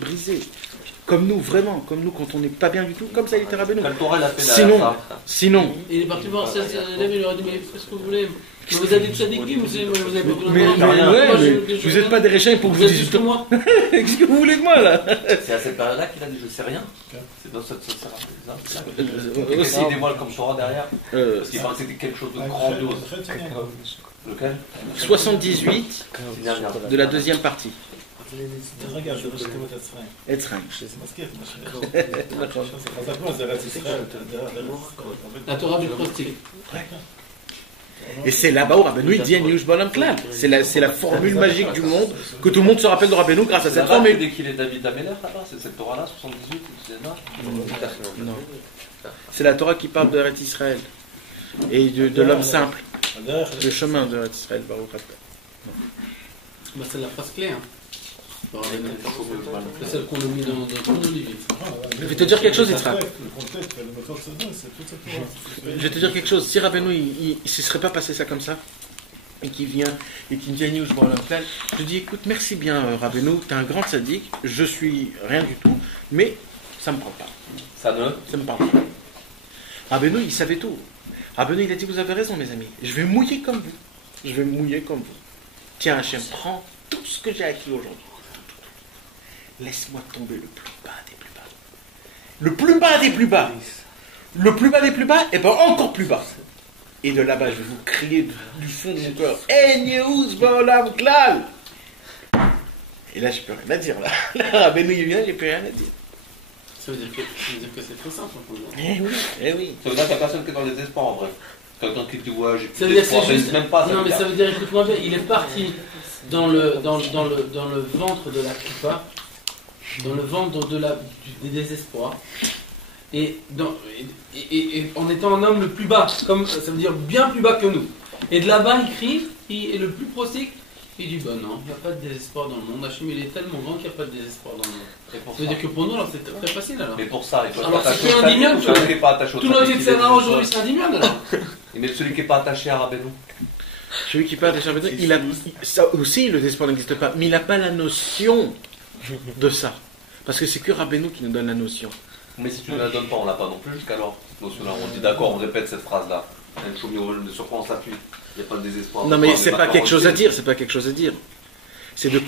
Comme nous, vraiment, comme nous quand on n'est pas bien du tout, comme ça il était Rabbeinu. Quand Torah, il a fait la Sinon, Il est parti voir ses élèves, il leur a dit, mais faites ce que vous voulez. Mais vous avez dit tzadikim, vous avez pas besoin de mais, moi. vous n'êtes pas des réchins pour Vous vous êtes dire juste moi. qu'est-ce que vous voulez de moi là? C'est à cette période-là qu'il a dit je sais rien. C'est dans cette ça. Aussi. Il dévoile comme Torah derrière. Parce qu'il pensait que c'était quelque chose de grandiose. Lequel? 78 de la deuxième partie. דרך אגב, זה משקם את עצמם. Etzraim. מזכיר את מה חזק מאוד, זה ארץ ישראל, אתה יודע, La Torah du pronostic. Et c'est là-bas où Rabbeinu il dit Eniush Bolam Klal. C'est la formule magique du monde que tout le monde se rappelle de Rabbeinu grâce à cette formule. Dès qu'il est David Améler là-bas, c'est cette Torah-là, 78, c'est là. Non. C'est la Torah qui parle de Eretz Israël et de l'homme simple, le chemin de Eretz Israël. Bah, c'est la phrase clé. Hein. C'est celle qu'on a mis dans nos livres. Je vais te dire quelque chose, Yitzhak. Je vais te dire quelque chose. Si Rabbeinu, il ne se serait pas passé ça comme ça, et qu'il vient, et qu'il me dit Eniush Bolam Klal, je dis écoute, merci bien Rabbeinu, tu es un grand sadique, je suis rien du tout, mais ça ne me parle pas. Ça me parle pas. Rabbeinu, il savait tout. Rabbeinu, il a dit vous avez raison, mes amis, je vais mouiller comme vous. Tiens, Hachem, prends tout ce que j'ai acquis aujourd'hui. Laisse-moi tomber le plus bas des plus bas. Le plus bas des plus bas. Le plus bas des plus bas, et bien encore plus bas. Et de là-bas, je vais vous crier du fond de mon cœur. Eniush Bolam Klal. Et là, je peux rien à dire. Là, Rabbeinu, il vient, j'ai plus rien à dire. Ça veut dire que c'est très simple. Eh oui. Ça veut dire qu'il n'y a personne qui est dans les espoirs en vrai. Quelqu'un qui te voit, j'ai Ça plus veut dire d'espoir, c'est juste. même pas. Non, mais ça veut dire, écoute-moi bien, il est parti dans le ventre de la kippa, dans le ventre du désespoir, et en étant un homme le plus bas, comme ça veut dire bien plus bas que nous. Et de là-bas, il crie, et le plus prossique, Il dit bah non, il n'y a pas de désespoir dans le monde. Hachem il est tellement grand qu'il n'y a pas de désespoir dans le monde. Et pour Ça veut ça. dire que pour nous alors c'est très facile alors. Mais pour ça, il faut Alors, être attaché c'est au un trafic, diminuant, ou celui qui n'est pas attaché au Tout notre trafic, il est Yetzirah aujourd'hui désespoir. c'est un diminuant alors. Mais celui qui n'est pas attaché à Rabbeinu. Celui qui parle des Shabbat, ça aussi, le désespoir n'existe pas, mais il n'a pas la notion de ça. Parce que c'est que Rabbeinu qui nous donne la notion. Mais si tu ne la donnes pas, on l'a pas non plus jusqu'alors. Cette notion-là, on dit d'accord, on répète cette phrase-là. Sur quoi on s'appuie? Il n'y a pas de désespoir. Non, mais c'est On est pas d'accord quelque chose à aussi. dire, c'est pas quelque chose à dire. C'est de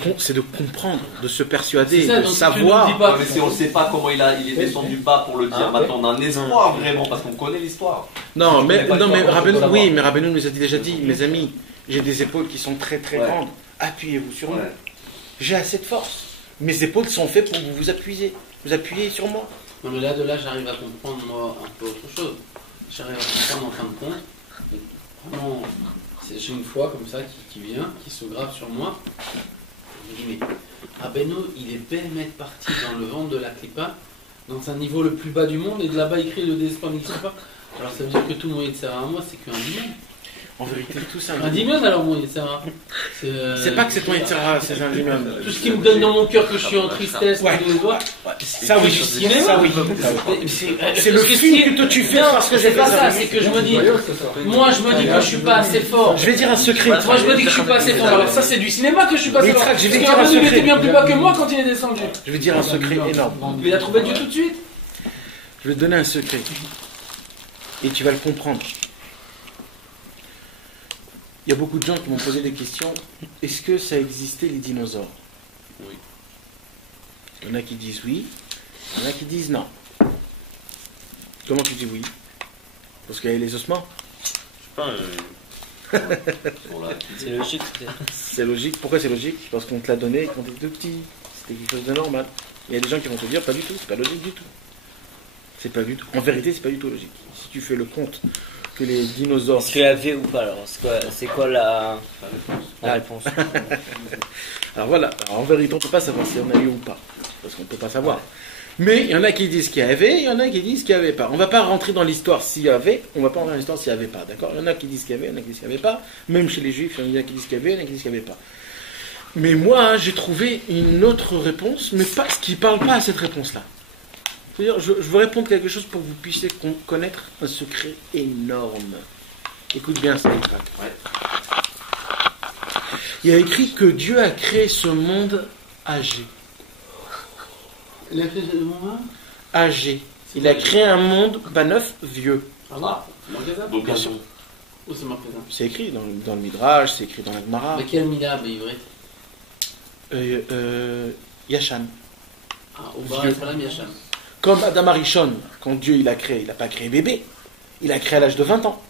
comprendre, de se persuader, C'est ça, de donc si tu nous savoir. dis pas- Ouais, mais si on ne sait pas comment il est descendu bas pour le dire, maintenant on a un espoir vraiment, parce qu'on connaît l'histoire. Non, Si mais, je connais pas non, mais l'histoire, Rabbeinu, je peux oui, savoir. mais Rabbeinu nous a déjà dit, mes amis, j'ai des épaules qui sont très très Ouais. grandes. Appuyez-vous sur moi. Ouais. J'ai assez de force. Mes épaules sont faites pour que vous vous appuyez. Vous appuyez sur moi. Non mais là de là j'arrive à comprendre moi un peu autre chose. J'arrive à comprendre en fin de compte. Vraiment, j'ai une foi comme ça qui vient, qui se grave sur moi. Je me dis mais Rabbeinu il est bêtement parti dans le ventre de la Klippa, dans un niveau le plus bas du monde, et de là-bas il écrit le désespoir n'existe pas. Alors ça veut dire que tout mon Yetzirah à moi c'est qu'un dimion. En vérité, tout ça. Un dimion alors mon Yetzirah. C'est pas que c'est ton Yetzirah, c'est un dimion. Tout ce qui me donne dans mon cœur que je suis en tristesse, Ouais. que je vois, Ça oui, du cinéma. ça oui. C'est le film que tu fais parce que j'ai c'est pas fait ça, ça. c'est que je me dis, moi je me dis que je suis pas assez fort. Je vais dire un secret. Moi je me dis que je suis pas assez fort. Alors ça c'est du cinéma que je suis pas assez Mais fort. Yitzhak, je vais Parce dire un qu'Arnaud, il secret. était bien plus bas que moi quand il est descendu. Je vais dire un secret énorme. Il a trouvé Dieu tout de suite. Je vais te donner un secret. Et tu vas le comprendre. Il y a beaucoup de gens qui m'ont posé des questions. Est-ce que ça existait les dinosaures? Oui. Il y en a qui disent oui. Il y en a qui disent non. Comment tu dis oui? Parce qu'il y avait les ossements. C'est logique. C'est logique. Pourquoi c'est logique? Parce qu'on te l'a donné quand tu étais tout petit. C'était quelque chose de normal. Il y a des gens qui vont te dire pas du tout, c'est pas logique du tout. C'est pas du tout. En vérité, c'est pas du tout logique. Si tu fais le compte que les dinosaures. Est-ce qu'il y avait ou pas alors? C'est quoi la réponse? Alors voilà, alors en vérité, on ne peut pas savoir si on a eu ou pas. Parce qu'on ne peut pas savoir. Mais il y en a qui disent qu'il y avait, il y en a qui disent qu'il n'y avait pas. On ne va pas rentrer dans l'histoire s'il y avait, on ne va pas rentrer dans l'histoire s'il n'y avait pas, d'accord? Il y en a qui disent qu'il y avait, il y en a qui disent qu'il n'y avait pas. Même chez les juifs, il y en a qui disent qu'il y avait, il y en a qui disent qu'il n'y avait pas. Mais moi, j'ai trouvé une autre réponse, mais pas, qui ne parle pas à cette réponse-là. C'est-à-dire, je veux répondre quelque chose pour que vous puissiez connaître un secret énorme. Écoute bien ça, Yitzhak. Il y a écrit que Dieu a créé ce monde âgé. Il a fait de moi. Âgé. Il a créé un monde, pas neuf, vieux. Allah, c'est marqué ça? Donc, Bien sûr. Où c'est marqué ça? C'est écrit dans le Midrash, c'est écrit dans la Gemara. Mais quel minab ivrit? Yashan. Ah, au bar Salam Yacham. Comme Adam Arishon, quand Dieu il a créé, il n'a pas créé bébé. Il a créé à l'âge de 20 ans.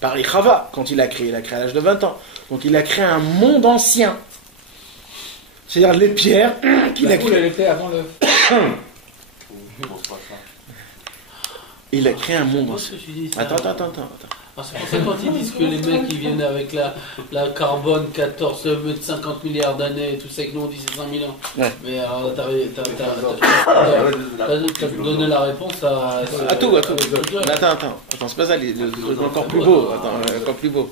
Pareil Chava, quand il a créé à l'âge de 20 ans. Donc il a créé un monde ancien. C'est-à-dire les pierres qu'il a La poule, créées. elle était avant l'œuf. Il a créé un monde Qu'est-ce ancien. que tu dis ça? Attends. Alors, c'est pour ça quand ils disent que les mecs ils viennent avec la carbone 50 milliards d'années et tout ça, que nous on dit c'est 5 000 ans. Ouais. Mais alors t'as donné la réponse à À tout. avec le jeu. Mais attends, c'est pas ça, le truc encore plus beau. Attends, encore plus beau.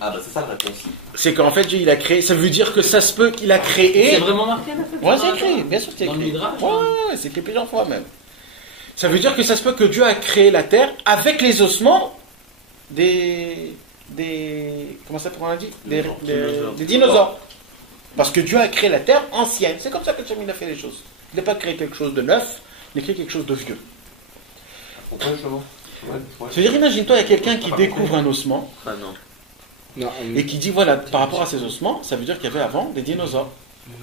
Ah bah c'est ça la réponse. C'est qu'en fait Dieu il a créé, ça veut dire que ça se peut qu'il a créé. C'est vraiment marqué là? Ouais, c'est écrit, bien sûr, c'est Dans le écrit. Midrash, Ouais, c'est écrit plusieurs fois même. Ça veut dire que ça se peut que Dieu a créé la terre avec les ossements des comment ça on a dit? Des dinosaures. Parce que Dieu a créé la terre ancienne. C'est comme ça que Dieu a fait les choses. Il n'a pas créé quelque chose de neuf, il a créé quelque chose de vieux. Pourquoi justement? C'est-à-dire, imagine-toi, il y a quelqu'un qui découvre un ossement Ah non. et qui dit, voilà, par rapport à ces ossements, ça veut dire qu'il y avait avant des dinosaures.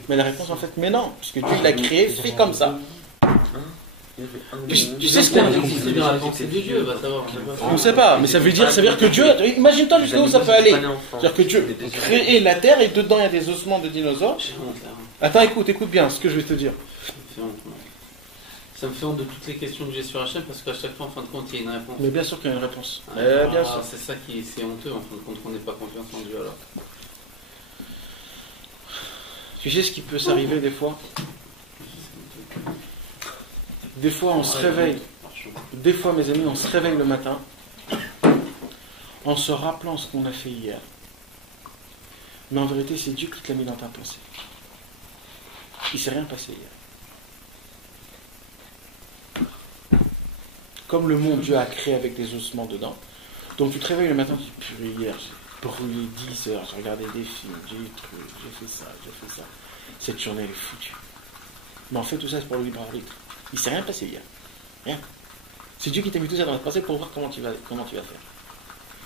Mais la réponse, en fait, mais non, puisque Dieu l'a créé, fait comme ça. Tu sais ce qu'on dit? C'est dans la pensée de Dieu, va savoir. On ne sait pas, mais ça veut dire que Dieu, imagine-toi jusqu'où ça peut aller. C'est-à-dire que Dieu a créé la terre et dedans il y a des ossements de dinosaures. J'ai honte là. Attends, écoute bien ce que je vais te dire. Ça me fait honte, moi. Ça me fait honte de toutes les questions que j'ai sur HM parce qu'à chaque fois, en fin de compte, il y a une réponse. Mais bien sûr qu'il y a une réponse. Ah, Bien sûr. c'est ça qui c'est honteux, en fin de compte, qu'on n'ait pas confiance en Dieu alors. Tu sais ce qui peut s'arriver des fois? Des fois, on se réveille. Des fois, mes amis, on se réveille le matin en se rappelant ce qu'on a fait hier. Mais en vérité, c'est Dieu qui te l'a mis dans ta pensée. Il ne s'est rien passé hier. Comme le monde, Dieu a créé avec des ossements dedans. Donc tu te réveilles le matin, tu dis, purée, hier, j'ai brûlé 10 heures, j'ai regardé des films, j'ai fait ça. Cette journée, elle est foutue. Mais en fait, tout ça, c'est pour le libre arbitre. Il ne s'est rien passé hier. Rien. C'est Dieu qui t'a mis tout ça dans le passé pour voir comment tu vas faire.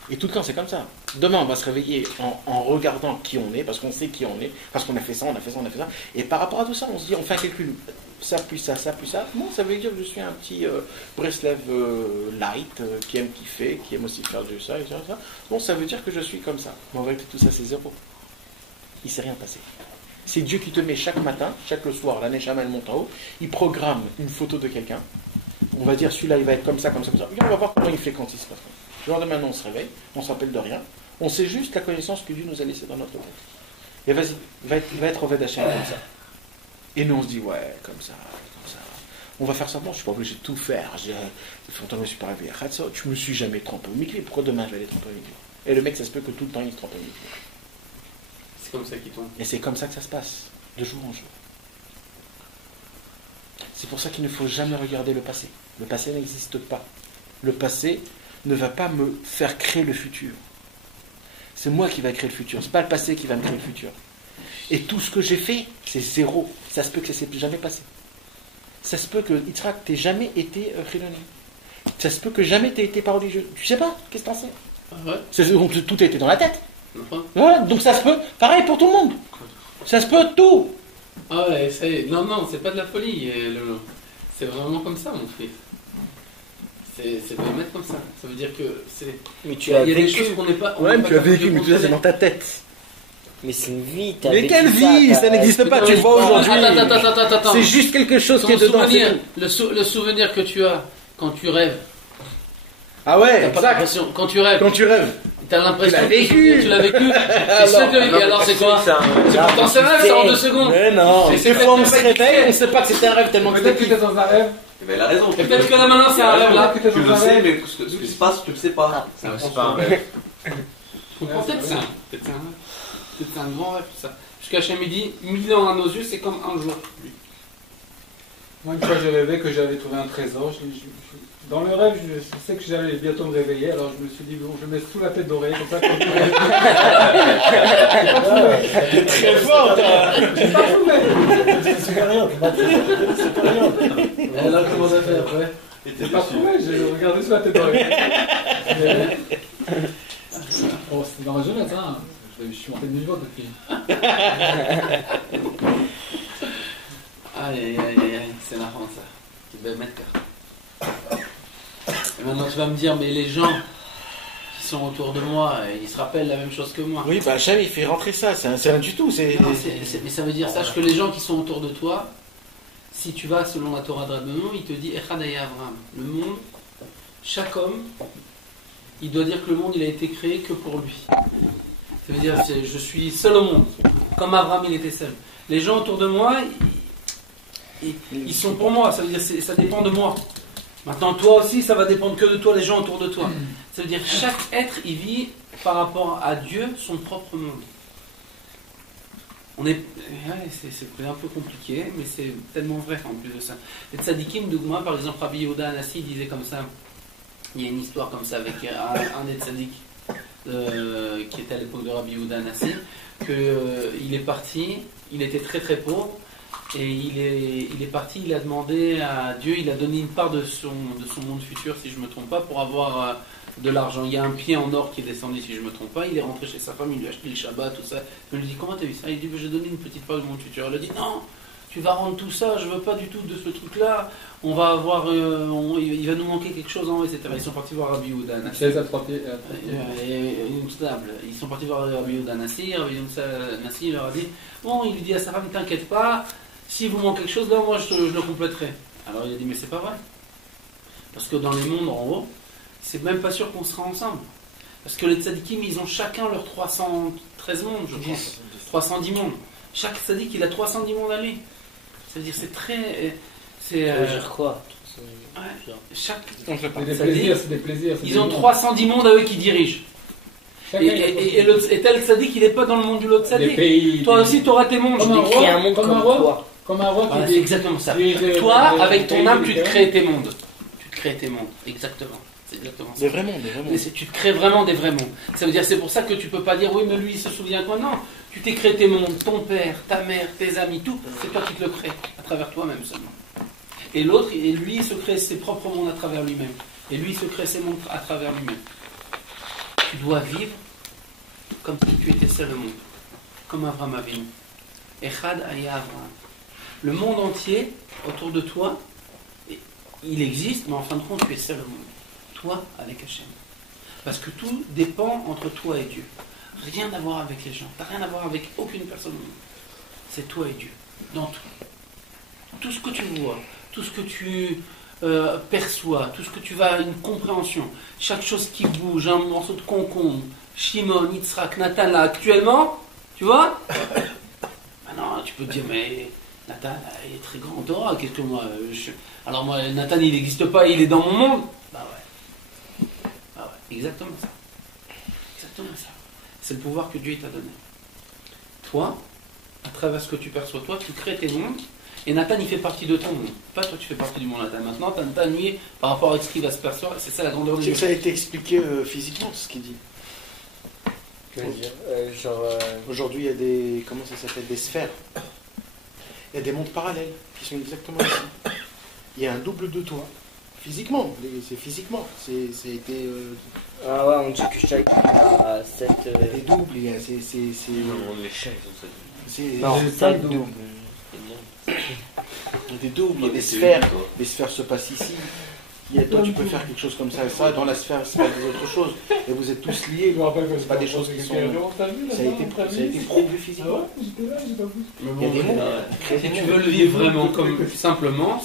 Et tout le temps, c'est comme ça. Demain, on va se réveiller en regardant qui on est, parce qu'on sait qui on est, parce qu'on a fait ça, on a fait ça. Et par rapport à tout ça, on se dit, on fait un calcul. Ça, plus ça, ça, plus ça. Bon, ça veut dire que je suis un petit Breslev light, qui aime kiffer, qui aime aussi faire de ça, et ça. Bon, ça veut dire que je suis comme ça. Mais en vérité, tout ça, c'est zéro. Il ne s'est rien passé. C'est Dieu qui te met chaque matin, chaque soir, la Neshama, elle monte en haut, il programme une photo de quelqu'un. On va dire, celui-là, il va être comme ça. Et on va voir comment il fait quand il se passe. Le lendemain, on se réveille, on ne se rappelle de rien. On sait juste la connaissance que Dieu nous a laissée dans notre monde. Et vas-y, va être Oved Hashem comme ça. Et nous, on se dit, ouais, comme ça. On va faire ça. Bon, je ne suis pas obligé de tout faire. Je ne me suis pas réveillé. Je ne me suis jamais trompé au mikvé. Pourquoi demain, je vais aller tromper au mikvé? Et le mec, ça se peut que tout le temps, il se trompe au mikvé. C'est comme ça qu'il tombe. Et c'est comme ça que ça se passe, de jour en jour. C'est pour ça qu'il ne faut jamais regarder le passé. Le passé n'existe pas. Le passé ne va pas me faire créer le futur. C'est moi qui va créer le futur. Ce n'est pas le passé qui va me créer le futur. Et tout ce que j'ai fait, c'est zéro. Ça se peut que ça ne s'est jamais passé. Ça se peut que Yitzhak t'ait jamais été chiloni. Ça se peut que jamais t'aies été religieux. Tu sais pas, qu'est-ce que t'en sais? Ouais. Tout a été dans la tête. Ouais. Voilà, donc ça se peut. Pareil pour tout le monde. Ça se peut tout. Ah ouais, ça y est. Non, c'est pas de la folie. C'est vraiment comme ça, mon fils. C'est de le mettre comme ça. Ça veut dire que c'est. Mais tu Il y a as des vécu. choses qu'on n'est pas. Ouais, mais tu as vécu, mais tout ça c'est dans ta tête. Mais c'est une vie, t'as Mais vécu quelle vie? Ça n'existe pas, tu le vois aujourd'hui. Attends. C'est juste quelque chose Ton qui est dedans. souvenir, c'est tout. le souvenir que tu as quand tu rêves. Ah ouais, T'as pas exact. l'impression. Quand tu rêves, Quand tu rêves. t'as l'impression Tu l'as que vécu. tu l'as vécu. Et sûr que. Et alors c'est quoi? C'est pourtant c'est un rêve, ça en 2 secondes. Mais non, Mais c'est c'est fois on peut-être se pas réveille, fait. on sait pas que c'était un rêve tellement que Peut-être que c'était t'es dans un rêve. Eh ben, il a raison. Et peut-être que là maintenant c'est un rêve là. Peut-être que Tu t'es le dans un sais, rêve. mais ce qui se passe, tu le sais pas. C'est un rêve. Peut-être c'est un rêve. Peut-être c'est un grand rêve tout ça. Jusqu'à chez midi, 1000 ans à nos yeux, c'est comme un jour. Moi, une fois, j'ai rêvé que j'avais trouvé un trésor. Dans le rêve, je sais que j'allais bientôt me réveiller, alors je me suis dit, bon, je mets sous la tête d'oreille, comme ça, quand je me réveille. T'es très fort, J'ai pas trouvé. C'est rien, c'est pas rien. Et alors comment ça fait après? J'ai pas trouvé, j'ai regardé sous la tête d'oreille. Oh, c'était dans ma jeunesse, hein. Je suis monté de niveau depuis. Aïe, c'est marrant ça. Tu vas mettre cœur. Et maintenant tu vas me dire, mais les gens qui sont autour de moi, ils se rappellent la même chose que moi. Oui, bah Hachem il fait rentrer ça, c'est rien du tout. Non, mais ça veut dire, sache que les gens qui sont autour de toi, si tu vas selon la Torah de Rabbeinu, il te dit Echad Haya Avraham. Le monde, chaque homme, il doit dire que le monde il a été créé que pour lui. Ça veut dire je suis seul au monde, comme Abraham il était seul. Les gens autour de moi, ils sont pour moi, ça veut dire ça dépend de moi. Maintenant toi aussi ça va dépendre que de toi, les gens autour de toi. Ça veut dire chaque être il vit par rapport à Dieu son propre monde. C'est un peu compliqué, mais c'est tellement vrai en plus de ça. Les tzadikim, Dougma, par exemple, Rabbi Yehuda Anassi disait comme ça, il y a une histoire comme ça avec un des tzadiks qui était à l'époque de Rabbi Yehuda Anassi, qu'il est parti, il était très très pauvre, et il est parti, il a demandé à Dieu, il a donné une part de son monde futur, si je ne me trompe pas, pour avoir de l'argent. Il y a un pied en or qui est descendu, si je ne me trompe pas. Il est rentré chez sa femme, il lui a acheté le Shabbat, tout ça. Il lui dit, comment t'as vu ça? Il dit, j'ai donné une petite part de mon futur. Elle a dit, non, tu vas rendre tout ça, je veux pas du tout de ce truc-là. On va avoir, il va nous manquer quelque chose, etc. Ils sont partis voir Rabbi Yehuda Anassi. C'est à 3 pieds. Une table. Ils sont partis voir Rabbi Yehuda Anassi. Rabbi Yehuda Anassi leur a dit, bon, il lui dit à sa femme, t'inquiète pas, si vous manque quelque chose, là, moi, je le compléterai. Alors il a dit, mais c'est pas vrai. Parce que dans les mondes en haut, c'est même pas sûr qu'on sera ensemble. Parce que les tzadikim, ils ont chacun leurs 313 mondes, je crois. 310 mondes. Chaque tzadik, il a 310 mondes à lui. Ça veut dire c'est très... Ça veut dire quoi? Chaque C'est des plaisirs, c'est des plaisirs. ils ont 310 mondes à eux qui dirigent. Et tel Tzadik, il n'est pas dans le monde du lot Des Tzadik. pays, Toi aussi, tu auras tes mondes. Comme un Il crée un roi, monde comme comme un roi. toi. Comme un roi Voilà, qui c'est dit. exactement ça. dirige Toi, le avec ton pays âme, tu te du crées tes mondes. Tu te crées tes mondes, exactement. C'est exactement ça. Des vrais mondes, des vrais mondes. Mais tu te crées vraiment des vrais mondes. Ça veut dire, c'est pour ça que tu peux pas dire, oui, mais lui, il se souvient de toi. Non, tu t'es créé tes mondes, ton père, ta mère, tes amis, tout. C'est toi qui te le crées, à travers toi-même seulement. Et l'autre, et lui, il se crée ses propres mondes à travers lui-même. Et lui, il se crée ses mondes à travers lui-même. Tu dois vivre comme si tu étais seul au monde. Comme Avraham Avinu. Echad Aya Avraham. Le monde entier, autour de toi, il existe, mais en fin de compte, tu es seul au monde. Toi, avec Hachem. Parce que tout dépend entre toi et Dieu. Rien à voir avec les gens. Tu n'as rien à voir avec aucune personne au monde. C'est toi et Dieu. Dans tout. Tout ce que tu vois, tout ce que tu perçois, tout ce que tu vas, une compréhension, chaque chose qui bouge, un morceau de concombre, Shimon, Yitzhak, Nathan, là, actuellement, tu vois? Maintenant, tu peux te dire, mais Nathan, il est très grand en Torah, qu'est-ce que moi, alors moi, Nathan, il n'existe pas, il est dans mon monde. Bah ouais. Bah ouais, exactement ça. Exactement ça. C'est le pouvoir que Dieu t'a donné. Toi, à travers ce que tu perçois, toi, tu crées tes mondes. Et Nathan, il fait partie de ton monde. Pas toi, tu fais partie du monde Nathan. Maintenant, Nathan, lui, par rapport à ce qu'il va se percevoir, c'est ça la grandeur du monde. Ça a été expliqué physiquement, ce qu'il dit. Aujourd'hui, il y a des. Comment ça s'appelle? Des sphères. Il y a des mondes parallèles qui sont exactement ici. Il y a un double de toi. Physiquement. C'est physiquement. C'est été. Ah ouais, on dit que chaque a 7. Il y a des doubles. Il y a. Les chiens, ils ont ça. C'est. Non, J'ai 7 pas de doubles. Il y a des doubles, il y a des sphères. Les sphères se passent ici. Toi, tu peux faire quelque chose comme ça et ça. Dans la sphère, c'est pas des autres choses. Et vous êtes tous liés. Je me rappelle que C'est pas des choses qui sont. Ça a été prouvé physiquement. J'étais là, j'ai pas vu. Il y a des mondes. Si tu veux le vivre vraiment comme simplement,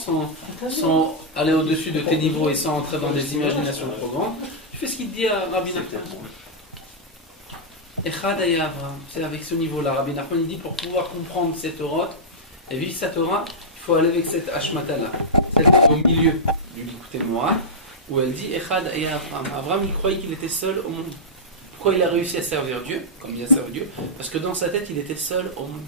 sans aller au-dessus de tes niveaux et sans entrer dans des imaginations trop grandes, tu fais ce qu'il te dit à Rabbi Nachman. Echad Aya Avraham, c'est avec ce niveau-là. Rabbi Nachman il dit pour pouvoir comprendre cette Torah et vivre cette Torah, il faut aller avec cette Hashmata-là, celle qui est au milieu du Likutei Moharan, où elle dit Echad Aya Avraham. Avraham il croyait qu'il était seul au monde. Pourquoi il a réussi à servir Dieu, comme il a servi Dieu? Parce que dans sa tête il était seul au monde.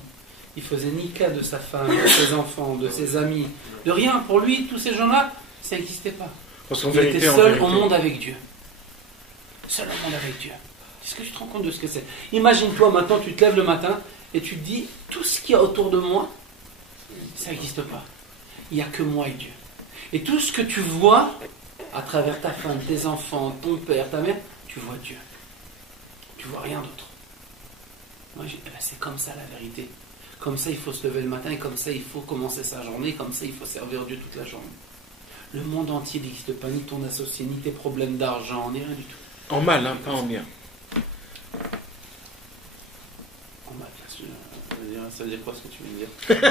Il faisait ni cas de sa femme, de ses enfants, de ses amis, de rien. Pour lui, tous ces gens-là, ça n'existait pas. Parce qu'en Il était vérité, en seul vérité. au monde avec Dieu. Seul au monde avec Dieu. Est-ce que tu te rends compte de ce que c'est? Imagine-toi maintenant, tu te lèves le matin et tu te dis, tout ce qu'il y a autour de moi, ça n'existe pas. Il n'y a que moi et Dieu. Et tout ce que tu vois, à travers ta femme, tes enfants, ton père, ta mère, tu vois Dieu. Tu vois rien d'autre. Moi, c'est comme ça la vérité. Comme ça, il faut se lever le matin, et comme ça, il faut commencer sa journée, comme ça, il faut servir Dieu toute la journée. Le monde entier n'existe pas, ni ton associé, ni tes problèmes d'argent, ni rien du tout. En mal, hein, pas en bien. En mal, ça veut dire quoi ce que tu veux dire? Là,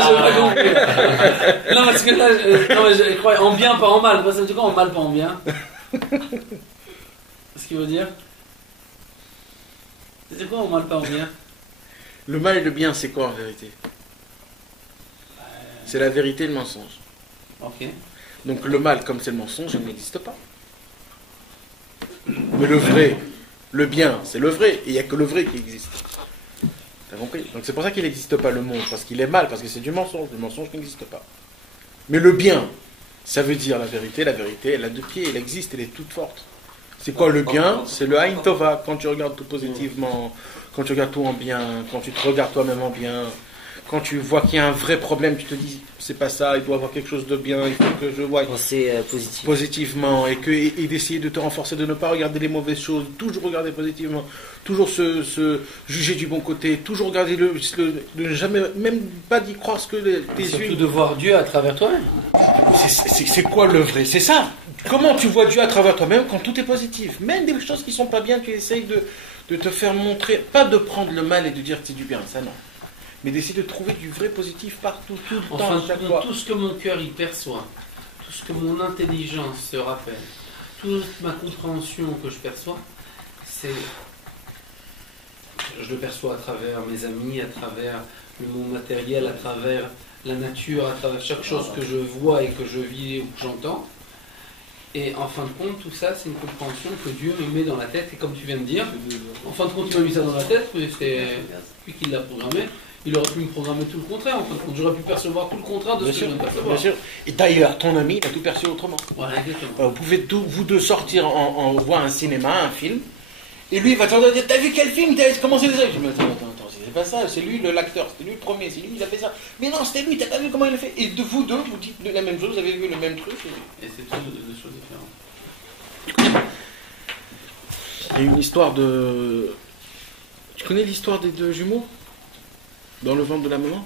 j'ai pas compris. Non, parce que là, non, mais je crois en bien, pas en mal. Ça veut dire quoi en mal, pas en bien? Ce qu'il veut dire? C'est quoi en mal, pas en bien? Le mal et le bien, c'est quoi en vérité? C'est la vérité et le mensonge. Ok. Donc le mal, comme c'est le mensonge, il n'existe pas. Mais le vrai, le bien, c'est le vrai. Et il n'y a que le vrai qui existe. T'as compris? Donc c'est pour ça qu'il n'existe pas le monde. Parce qu'il est mal, parce que c'est du mensonge. Le mensonge n'existe pas. Mais le bien, ça veut dire la vérité. La vérité, elle a deux pieds, elle existe, elle est toute forte. C'est quoi le bien? C'est le Aïn Tova. Quand tu regardes tout positivement, quand tu regardes tout en bien, quand tu te regardes toi-même en bien, quand tu vois qu'il y a un vrai problème, tu te dis c'est pas ça, il doit y avoir quelque chose de bien, il faut que je vois Penser positif. positivement et d'essayer de te renforcer, de ne pas regarder les mauvaises choses, toujours regarder positivement, toujours se juger du bon côté, toujours regarder ne jamais, même pas d'y croire ce que tes Surtout yeux. de voir Dieu à travers toi-même. C'est quoi le vrai? C'est ça. Comment tu vois Dieu à travers toi-même quand tout est positif? Même des choses qui sont pas bien, tu essayes de te faire montrer, pas de prendre le mal et de dire que c'est du bien, ça non. Mais d'essayer de trouver du vrai positif partout, tout le temps, Enfin, à chaque fois. tout ce que mon cœur y perçoit, tout ce que mon intelligence se rappelle, toute ma compréhension que je perçois, je le perçois à travers mes amis, à travers le monde matériel, à travers la nature, à travers chaque chose que je vois et que je vis ou que j'entends. Et en fin de compte, tout ça, c'est une compréhension que Dieu me met dans la tête. Et comme tu viens de dire, en fin de compte, il m'a mis ça dans la tête, mais c'est lui qui l'a programmé. Il aurait pu me programmer tout le contraire. En fin de compte, j'aurais pu percevoir tout le contraire de ce que je viens de percevoir. Bien sûr. Et d'ailleurs, ton ami, il a tout perçu autrement. Voilà, exactement. Vous pouvez vous deux sortir en voir un cinéma, un film, et lui, il va te dire, t'as vu quel film? Comment c'est ça? Je dis, mais attends, c'est pas ça, c'est lui l'acteur, c'était lui le premier, c'est lui qui a fait ça. Mais non, c'était lui, t'as pas vu comment il a fait? Et de vous deux, vous dites la même chose, vous avez vu le même truc. Et c'est deux choses différentes. Il y a une histoire de... Tu connais l'histoire des deux jumeaux? Dans le ventre de la maman?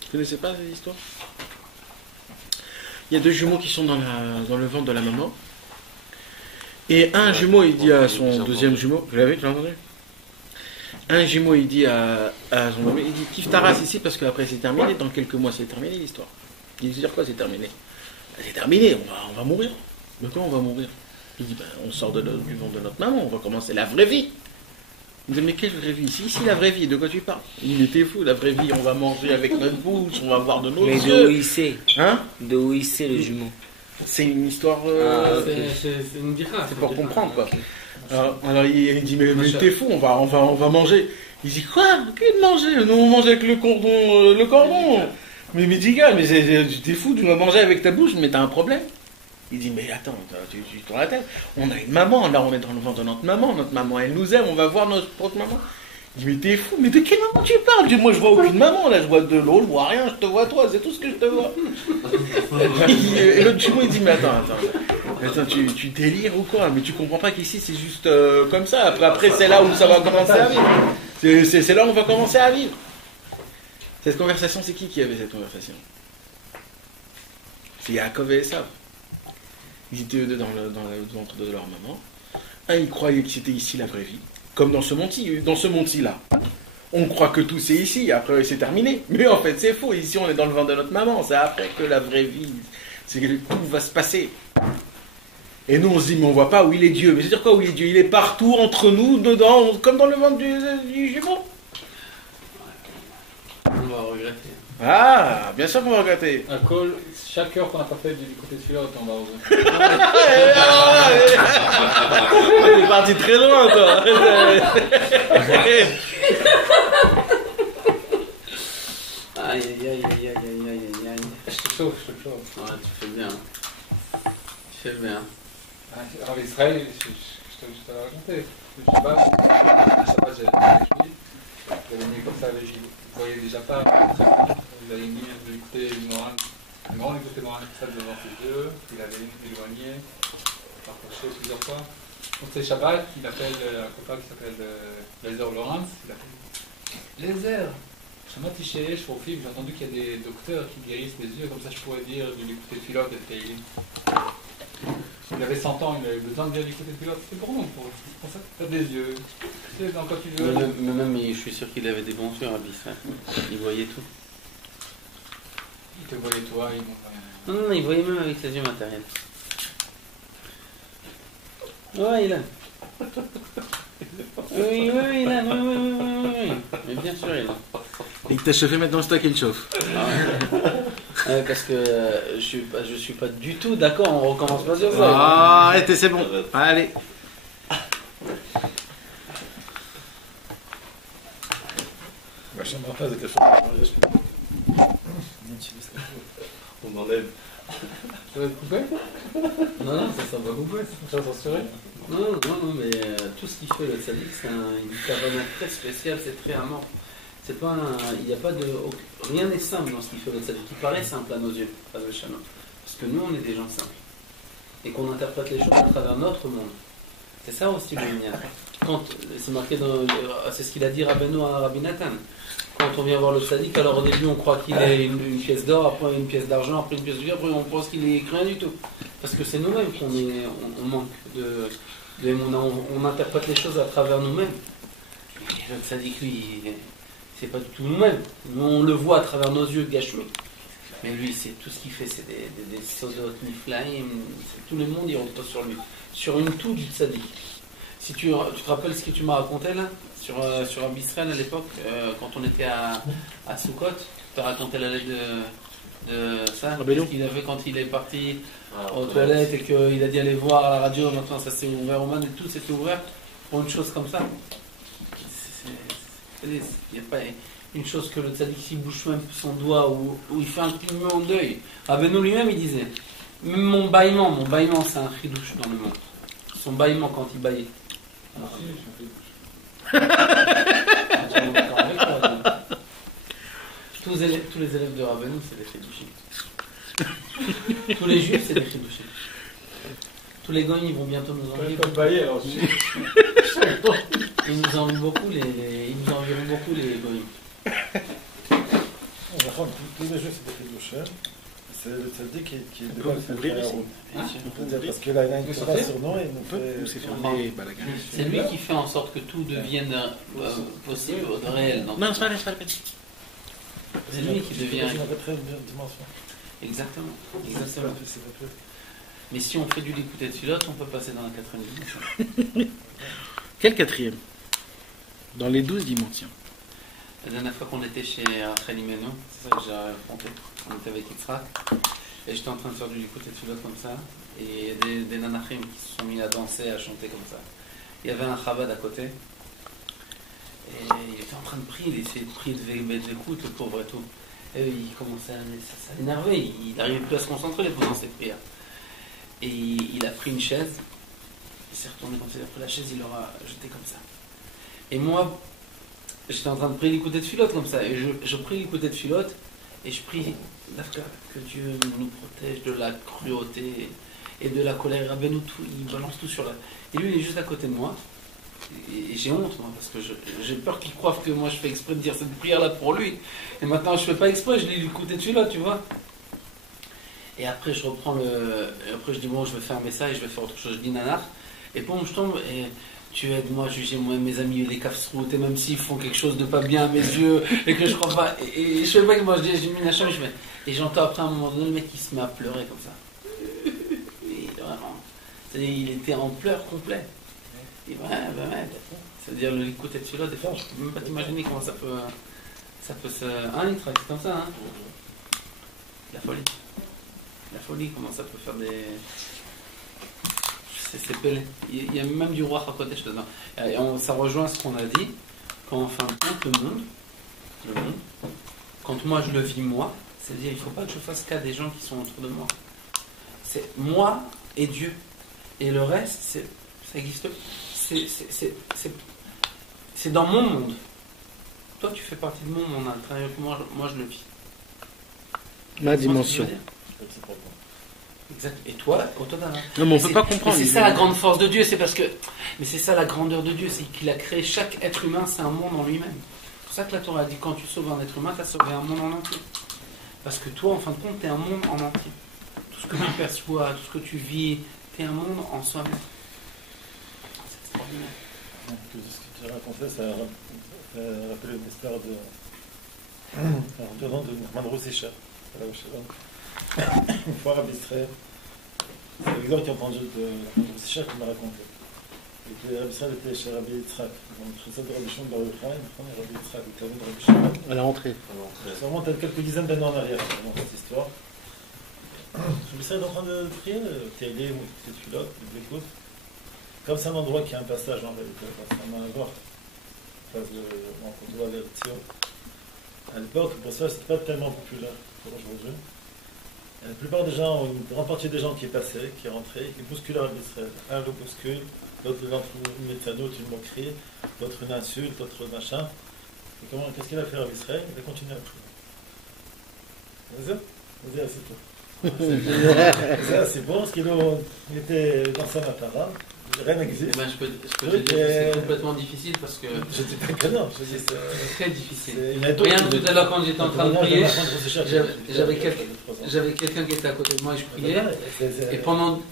Tu connaissais pas cette histoire? Il y a deux jumeaux qui sont dans le ventre de la maman. Et un jumeau, il dit à son deuxième jumeau, vous l'avez, tu l'as entendu? Un jumeau, il dit à son ami, il dit, kiffe ta race ici parce qu'après c'est terminé, dans quelques mois c'est terminé l'histoire. Il dit, dire quoi c'est terminé? C'est terminé, on va mourir. De quoi on va mourir? Il dit, on sort du ventre de notre maman, on va commencer la vraie vie. Il dit, mais quelle vraie vie? Ici, la vraie vie, de quoi tu parles? Il était fou, la vraie vie, on va manger avec notre bouche, on va voir de nos yeux. Mais de où il sait? Hein? De où il sait le jumeau? C'est une histoire... C'est une différence. C'est pour comprendre, quoi. Alors il dit, mais t'es fou, on va manger. Il dit, quoi? Qui de manger? Nous on mange avec le cordon. Mais dit, gars, mais t'es fou, tu vas manger avec ta bouche, mais t'as un problème. Il dit, mais attends, tu tournes la tête. On a une maman, là on est dans le ventre de notre maman elle nous aime, on va voir notre propre maman. Il dit, mais t'es fou, mais de quelle maman tu parles? Je dis, moi je vois aucune maman, là je vois de l'eau, je vois rien, je te vois toi, c'est tout ce que je te vois. Et l'autre jumeau il dit, mais attends, tu délires ou quoi? Mais tu comprends pas qu'ici c'est juste comme ça, après c'est là où ça va commencer à vivre. C'est là où on va commencer à vivre. Cette conversation, c'est qui avait cette conversation? C'est Yaakov et Esav. Ils étaient eux deux dans le ventre de leur maman. Un, il croyait que c'était ici la vraie vie. Comme dans ce monti-là. On croit que tout c'est ici, après c'est terminé. Mais en fait c'est faux, ici on est dans le ventre de notre maman. C'est après que la vraie vie, c'est que tout va se passer. Et nous on se dit, mais on voit pas où il est Dieu. Mais c'est-à-dire quoi où il est Dieu? Il est partout, entre nous, dedans, comme dans le ventre du jumeau. On va regretter. Ah, bien sûr qu'on va regretter. Un call, chaque heure qu'on n'a pas fait du côté de celui-là, on va ouvrir. T'es parti très loin, toi. Aïe. Je te chauffe. Ouais, tu fais bien. Tu fais bien. En Israël, je te racontais. Le Shabbat, j'avais mis comme ça, je voyais déjà pas. Il avait mis de l'écouter Moran. Moran écoutait Moran ça devant ses yeux. Il avait éloigné, rapproché plusieurs fois. Donc c'est Shabbat, il appelle un copain qui s'appelle Lézer Laurence. Il appelle Lézer. Shamati Sheesh Rofim, j'ai entendu qu'il y a des docteurs qui guérissent les yeux, comme ça je pourrais dire de l'écouter de Philot et de Teilim. Il avait 100 ans, il avait besoin de dire l'écouter de Philot, c'était pour nous, pour ça que tu as des yeux. Tu sais, quand tu veux. Mais même, je suis sûr qu'il avait des bons yeux, Rabbi Israël. Il voyait tout. Il te voyait toi, il m'en Non, il voyait même avec ses yeux matériels. Ouais, il a. Oui, il a. Oui. Mais bien sûr, il a. Il t'a chauffé, maintenant c'est toi qui le chauffe. Parce que je suis pas du tout d'accord, on recommence pas sur ça. Ah, arrêtez, c'est bon. Allez. Ma chambre en face était faite. On enlève. Ça va être coupé? Non, ça va couper. Ça va censurer? Non, mais tout ce qu'il fait le tzaddik, c'est une caravane très spéciale, c'est très amorphe. C'est pas il n'y a pas de... Rien n'est simple dans ce qu'il fait le tzaddik, qui paraît simple à nos yeux, parce que nous, on est des gens simples. Et qu'on interprète les choses à travers notre monde. C'est ça aussi le mien. Quand c'est marqué c'est ce qu'il a dit Rabbeinu à Rabbi Nathan. Quand on vient voir le tzaddik, alors au début on croit qu'il est une pièce d'or, après une pièce d'argent, après une pièce de vie, après on pense qu'il est rien du tout. Parce que c'est nous-mêmes on manque on interprète les choses à travers nous-mêmes. Et le tzaddik, lui, c'est pas du tout nous-mêmes. Nous on le voit à travers nos yeux gashmi. Mais lui, c'est tout ce qu'il fait, c'est des sodot, niflaim, tout le monde il repose sur lui. Sur une toux du tzaddik. Si tu te rappelles ce que tu m'as raconté là sur Rabbi Israël à l'époque, quand on était à Sukkot, te racontais la lettre de ça, Rabbeinu. qu'il avait quand il est parti Ah, aux toilettes et qu'il a dit aller voir à la radio, maintenant ça s'est ouvert au man et tout s'est ouvert pour une chose comme ça. Il n'y a pas une chose que le tzaddik s'il bouge même son doigt ou il fait un clignement d'œil. Rabbeinu lui-même il disait, même mon bâillement c'est un chidouche dans le monde. Son bâillement quand il bâillait. Ah, si, je fais- Tous les élèves de Rabbeinu, c'est des chidouchim. Tous les juifs, c'est des chidouchim. Tous les goyim, ils vont bientôt nous envier. Comme bailler, alors, Ils nous envient beaucoup ils nous envieront beaucoup les goyim. נכון, tous les jeux c'est des Hidushim. C'est le tzaddik qui On peut dévoile vous ouvrir sa ici. route. Parce qu'il a une Torah sur nous et On peut nous ou c'est fait... fermé balagan. C'est lui qui fait en sorte que tout devienne possible, réel. Donc, Non, c'est pas la peine. c'est lui qui devient. C'est une très dimension. Exactement. C'est Exactement. un peu, c'est un peu. Mais si on fait du l'écouter de filote, on peut passer dans la quatrième dimension. Quel quatrième? Dans les 12 dimensions. La dernière fois qu'on était chez Rachel Imenu, c'est ça que j'ai raconté. On était avec Yitzhak et j'étais en train de faire du l'écouter de filote comme ça. Et il y a des nanachim qui se sont mis à danser, à chanter comme ça. Il y avait un chabad à côté. Et il était en train de prier, il essayait de prier de l'écoute, le pauvre et tout. Et il commençait à l'énerver, il n'arrivait plus à se concentrer pendant ses prières. Et il a pris une chaise, il s'est retourné comme ça, il a pris la chaise, il l'aura jeté comme ça. Et moi, j'étais en train de prier l'écouter de filote comme ça, et je prie l'écouter de filote, et je prie que Dieu nous protège de la cruauté et de la colère. Rabbeinu, tout, il balance tout sur la... Et lui, il est juste à côté de moi. Et j'ai honte, moi, parce que j'ai peur qu'il croie que moi je fais exprès de dire cette prière-là pour lui. Et maintenant, je fais pas exprès, je lis l'écouter de filote, tu vois. Et après, je reprends et après, je dis, bon, je vais fermer ça et je vais faire autre chose. Je dis nanar. Et bon, je tombe et tu aides moi à juger moi, mes amis, les kafsroutes, et même s'ils font quelque chose de pas bien à mes yeux, et que je crois pas. Et je fais pas que moi, je dis, j'ai mis la chambre, et j'entends après à un moment donné, le mec qui se met à pleurer comme ça. Et vraiment, il était en pleurs complets. Et ouais. C'est-à-dire, l'écouter de celui-là, des fois, je peux même pas t'imaginer comment ça peut se. Hein, il travaille comme ça, hein. La folie, comment ça peut faire des. C'est pelé. Il y a même du roi Hakodesh dedans. Et ça rejoint ce qu'on a dit, qu'en fin de compte, le monde, quand moi je le vis moi, c'est-à-dire il ne faut pas que je fasse cas des gens qui sont autour de moi. C'est moi et Dieu. Et le reste, ça existe. C'est dans mon monde. Toi, tu fais partie de mon monde à l'intérieur. Moi, je le vis. Ma dimension. Exact. Et toi, au total. Non, mais on ne peut pas comprendre. C'est ça la grande force de Dieu, c'est parce que. Mais c'est ça la grandeur de Dieu, c'est qu'il a créé chaque être humain, c'est un monde en lui-même. C'est pour ça que la Torah dit quand tu sauves un être humain, tu as sauvé un monde en entier. Parce que toi, en fin de compte, tu es un monde en entier. Tout ce que tu perçois, tout ce que tu vis, tu es un monde en soi-même. C'est extraordinaire. Donc, ce que tu racontais, ça rappelait l'histoire de Norman Roussisha. Une fois à Israël, c'est l'exemple qui a entendu de Norman Roussisha qui m'a raconté. Et que Rabbi Israël était chez Rabbi Yitzhak. Donc, je faisais de Rabbi Shimon Bar Yochai, Rabbi Yitzhak était avec Rabbi Shimon. À la rentrée. Ça remonte à quelques dizaines d'années en arrière, dans cette histoire. Rabbi Israël est en train de prier, Télé, petite culotte, il l'écoute. Comme c'est un endroit qui a un passage en réalité, ça m'a à voir. Quand on voit les Tio. À l'époque, pour ça, c'était pas tellement populaire pour aujourd'hui. Et la plupart des gens, une grande partie des gens qui est passé, qui est rentré, qui bousculent Rabbi Israël. Un le bouscule, l'autre une méthode, une moquerie, l'autre une insulte, l'autre machin. Et qu'est-ce qu'il a fait Rabbi Israël? Il a continué à prier. Vas-y, c'est tout. C'est bon, parce qu'il était dans sa matara. Rien n'existe. Eh ben, je peux te dire que c'est complètement difficile parce que. Je dis pas que non, je dis c'est très difficile. Rien tout à l'heure quand j'étais en train de prier, j'avais quelqu'un qui était à côté de moi et je priais. Et pendant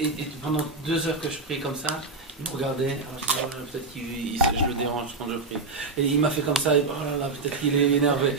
2 heures que je priais comme ça, Il me regardait, alors je dis, oh là là, peut-être je le dérange quand je prie. Et il m'a fait comme ça, et oh là là, peut-être qu'il est énervé.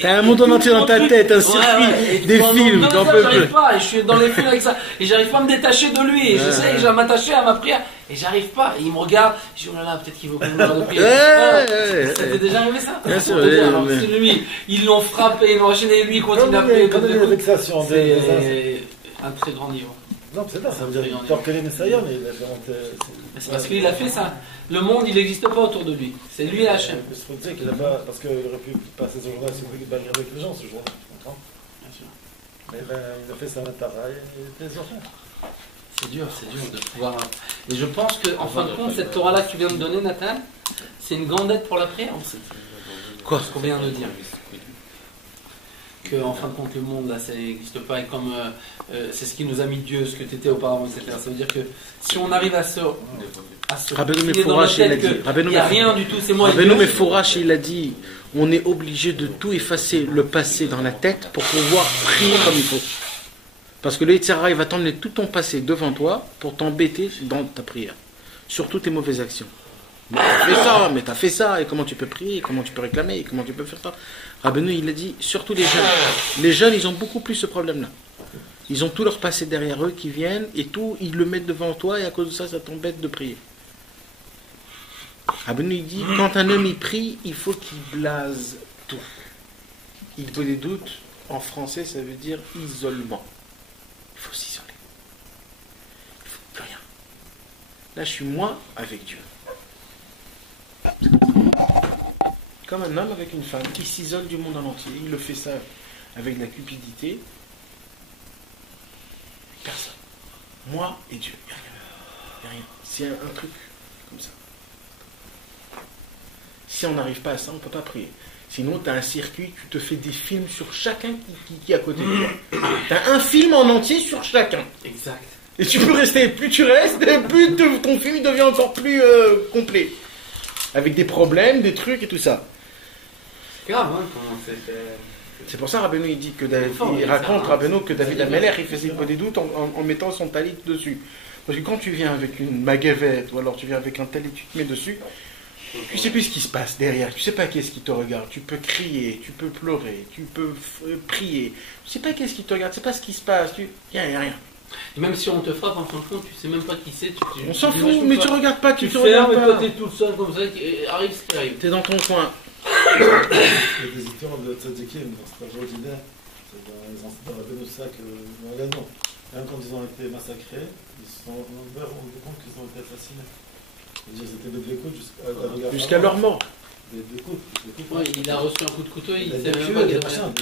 T'as un monde entier dans ta tête, un circuit, des films, j'en peux plus. J'arrive pas, et je suis dans les films avec ça, et j'arrive pas à me détacher de lui, et j'essaie de m'attacher à ma prière, et j'arrive pas. Et il me regarde, je dis, oh là là, peut-être qu'il veut qu'on me de prière. Ça t'est déjà arrivé ça? Bien sûr, alors, c'est lui, ils l'ont frappé, ils l'ont enchaîné, et lui il continue à prier. Quand il y a des vexations, C'est un très grand niveau. non, c'est pas, ça veut dire qu'il tu reconnais Messiah, mais il a vraiment. C'est parce qu'il a fait ça. Le monde, il n'existe pas autour de lui. C'est lui et Hachem. Je trouve qu'il a pas, parce qu'il aurait pu passer ce jour-là, si vous voulez, bagarrer avec les gens ce jour-là, tu comprends? Bien sûr. Mais ben, il a fait ça à l'intérieur et il était enfants. C'est dur de pouvoir. Et je pense qu'en fin de compte, cette Torah-là que tu viens de donner, Nathan, c'est une grande aide pour la prière. Quoi? Ce qu'on vient de dire. Que en fin de compte, le monde, là, ça n'existe pas. Et comme c'est ce qui nous a mis Dieu, ce que tu étais auparavant, etc. Ça veut dire que si on arrive à se. Rabbeinu filer dans notre Mefourash, il a tête dit. qu'il n'y a rien du tout, c'est moi et Rabbeinu Dieu. Mefourash, il a dit, on est obligé de tout effacer, le passé dans la tête pour pouvoir prier comme il faut. Parce que le Yitzhara, il va t'emmener tout ton passé devant toi pour t'embêter dans ta prière. Sur toutes tes mauvaises actions. Mais t'as fait ça, et comment tu peux prier, comment tu peux réclamer, et comment tu peux faire ça. Rabbeinu, il a dit, surtout les jeunes. Les jeunes, ils ont beaucoup plus ce problème-là. Ils ont tout leur passé derrière eux qui viennent, et tout, ils le mettent devant toi, et à cause de ça, ça t'embête de prier. Rabbeinu, il dit, quand un homme y prie, il faut qu'il blase tout. Il peut des doutes, en français, ça veut dire isolement. Il faut s'isoler. Il ne faut plus rien. Là, je suis moi avec Dieu. Comme un homme avec une femme qui s'isole du monde en entier. Il le fait ça avec de la cupidité. Personne. Moi et Dieu. Il n'y a rien. C'est un truc comme ça. Si on n'arrive pas à ça, on ne peut pas prier. Sinon, tu as un circuit, tu te fais des films sur chacun qui est à côté de toi. Tu as un film en entier sur chacun. Exact. Et tu peux rester, plus tu restes, plus ton film devient encore plus complet. Avec des problèmes, des trucs et tout ça. C'est grave, hein, comment c'est. C'est pour ça Rabbeinu il dit que David, fort, il raconte ça, Rabbeinu que David ça Ameller il faisait des doutes en mettant son talit dessus. Parce que quand tu viens avec une magavette ou alors tu viens avec un talit, tu te mets dessus, tu sais plus ce qui se passe derrière, tu sais pas qu'est-ce qui te regarde, tu peux crier, tu peux pleurer, tu peux prier, tu sais pas qu'est-ce qui te regarde, tu sais pas ce qui se passe, il n'y a rien. Et même si on te frappe, en fin de compte, tu sais même pas qui c'est. On s'en fout, mais tu regardes pas, tu te fermes regardes et toi pas. t'es tout seul comme ça, arrive ce qui arrive. T'es dans ton coin. Il y a des histoires de Tzadikim dans cette ordinaire, dans la Benoussak, l'engagement. Même quand ils ont été massacrés, ils se sont rendus compte qu'ils ont été assassinés. Ils étaient de Blécoute Jusqu'à leur mort. Ouais, il a reçu un coup de couteau, il Il a savait des même pas des qu'il machins,